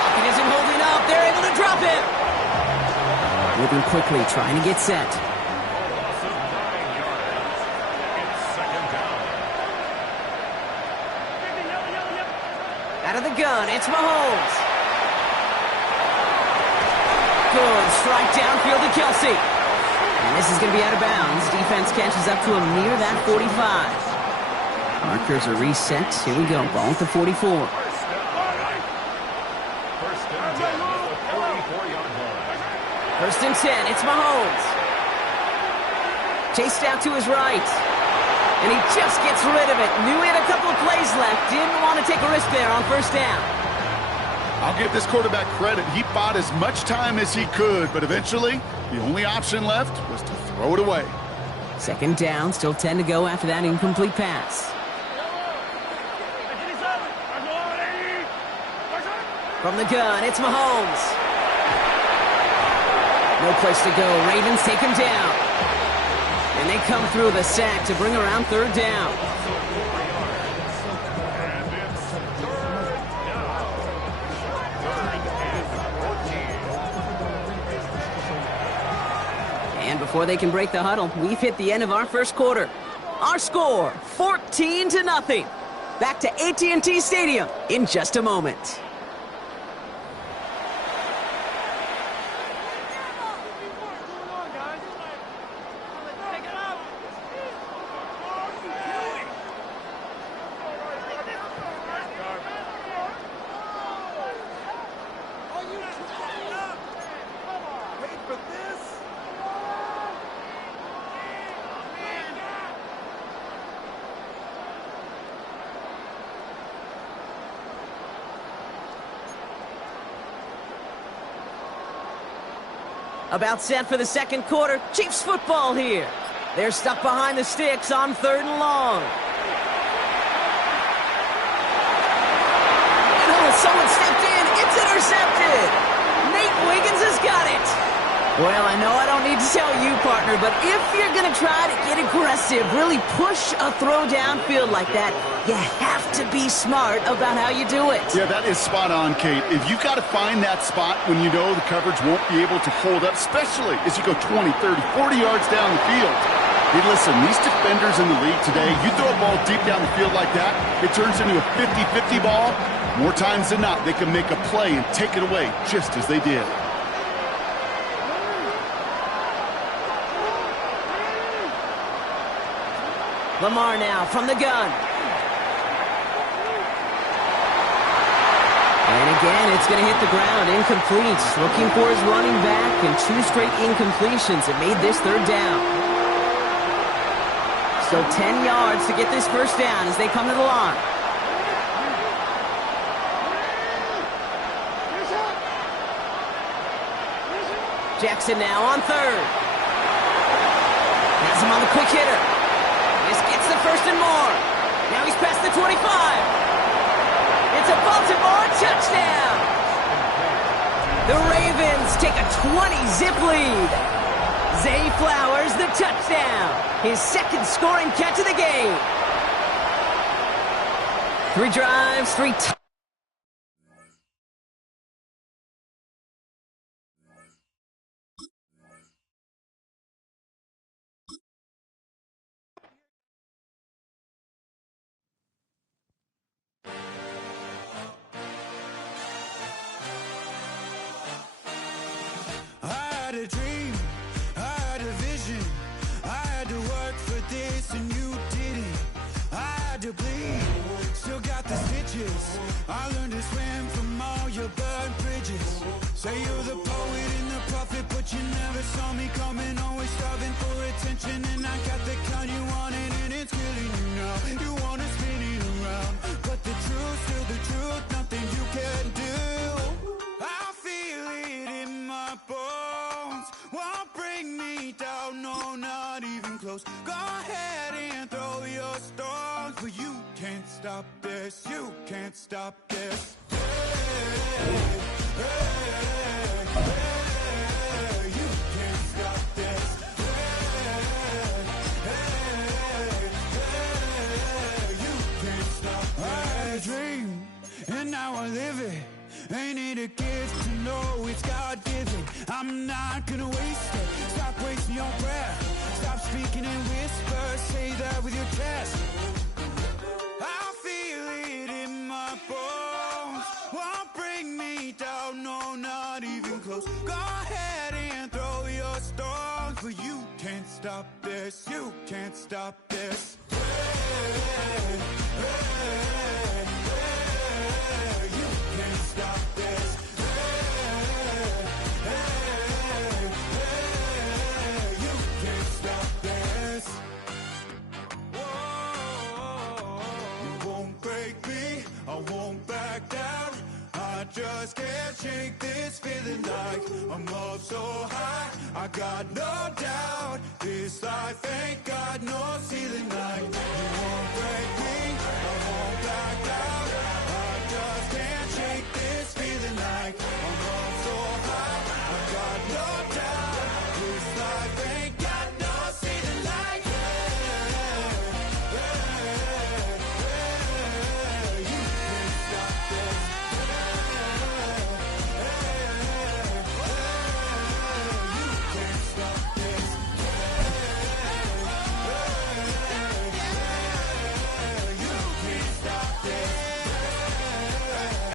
Pocket isn't holding up. They're able to drop him. Moving quickly, trying to get set. Out of the gun, it's Mahomes. Good strike downfield to Kelsey. And this is going to be out of bounds. Defense catches up to him near that 45. Markers are reset. Here we go. Ball at the 44. First and 10 at the 44-yard line. 1st and 10. It's Mahomes. Chased out to his right. And he just gets rid of it. Knew he had a couple of plays left. Didn't want to take a risk there on first down. I'll give this quarterback credit. He bought as much time as he could, but eventually, the only option left was to throw it away. Second down, still 10 to go after that incomplete pass. From the gun, it's Mahomes. No place to go. Ravens take him down. And they come through the sack to bring around third down. And before they can break the huddle, we've hit the end of our first quarter. Our score, 14-0. Back to AT&T Stadium in just a moment. About set for the second quarter. Chiefs football here. They're stuck behind the sticks on 3rd and long. And oh, someone stepped in. It's intercepted. Nate Wiggins has got it. Well, I know I don't need to tell you, partner, but if you're going to try to get aggressive, really push a throw downfield like that, you have to be smart about how you do it. Yeah, that is spot on, Kate. If you've got to find that spot when you know the coverage won't be able to hold up, especially as you go 20, 30, 40 yards down the field. Hey, listen, these defenders in the league today, you throw a ball deep down the field like that, it turns into a 50-50 ball. More times than not, they can make a play and take it away just as they did. Lamar now from the gun. And again, it's going to hit the ground. Incomplete. Looking for his running back, and 2 straight incompletions. It made this 3rd down. Still 10 yards to get this first down as they come to the line. Jackson now on 3rd. Has him on the quick hitter. This gets the 1st and more. Now he's past the 25. It's a Baltimore touchdown. The Ravens take a 20-zip lead. Zay Flowers the touchdown. His 2nd scoring catch of the game. 3 drives, 3 touchdowns. A dream, I had a vision, I had to work for this and you didn't. I had to bleed, still got the stitches. I learned to swim from all your burned bridges. Say you're the poet and the prophet, but you never saw me coming. Always starving for attention, and I got the kind you wanted, and it's killing you now. You wanna spin it around, but the truth's still the truth. Nothing you can do. I feel it in my bones. Won't bring me down, no, not even close. Go ahead and throw your stones, but you can't stop this, you can't stop this. Hey, hey, hey, you can't stop this. Hey, hey, hey, you can't stop this. I had a dream, and now I live it. Ain't it a gift to know it's God-given? I'm not gonna waste it. Stop wasting your breath. Stop speaking in whispers. Say that with your chest. I feel it in my bones. Won't bring me down, no, not even close. Go ahead and throw your stones, but you can't stop this. You can't stop this. Hey, hey, hey, you can't stop this. Hey, hey, hey, you can't stop this. Whoa. like I'm up so high, I got no doubt. This life ain't got no ceiling like you won't break me, I won't back out. I just can't shake this feeling like I'm up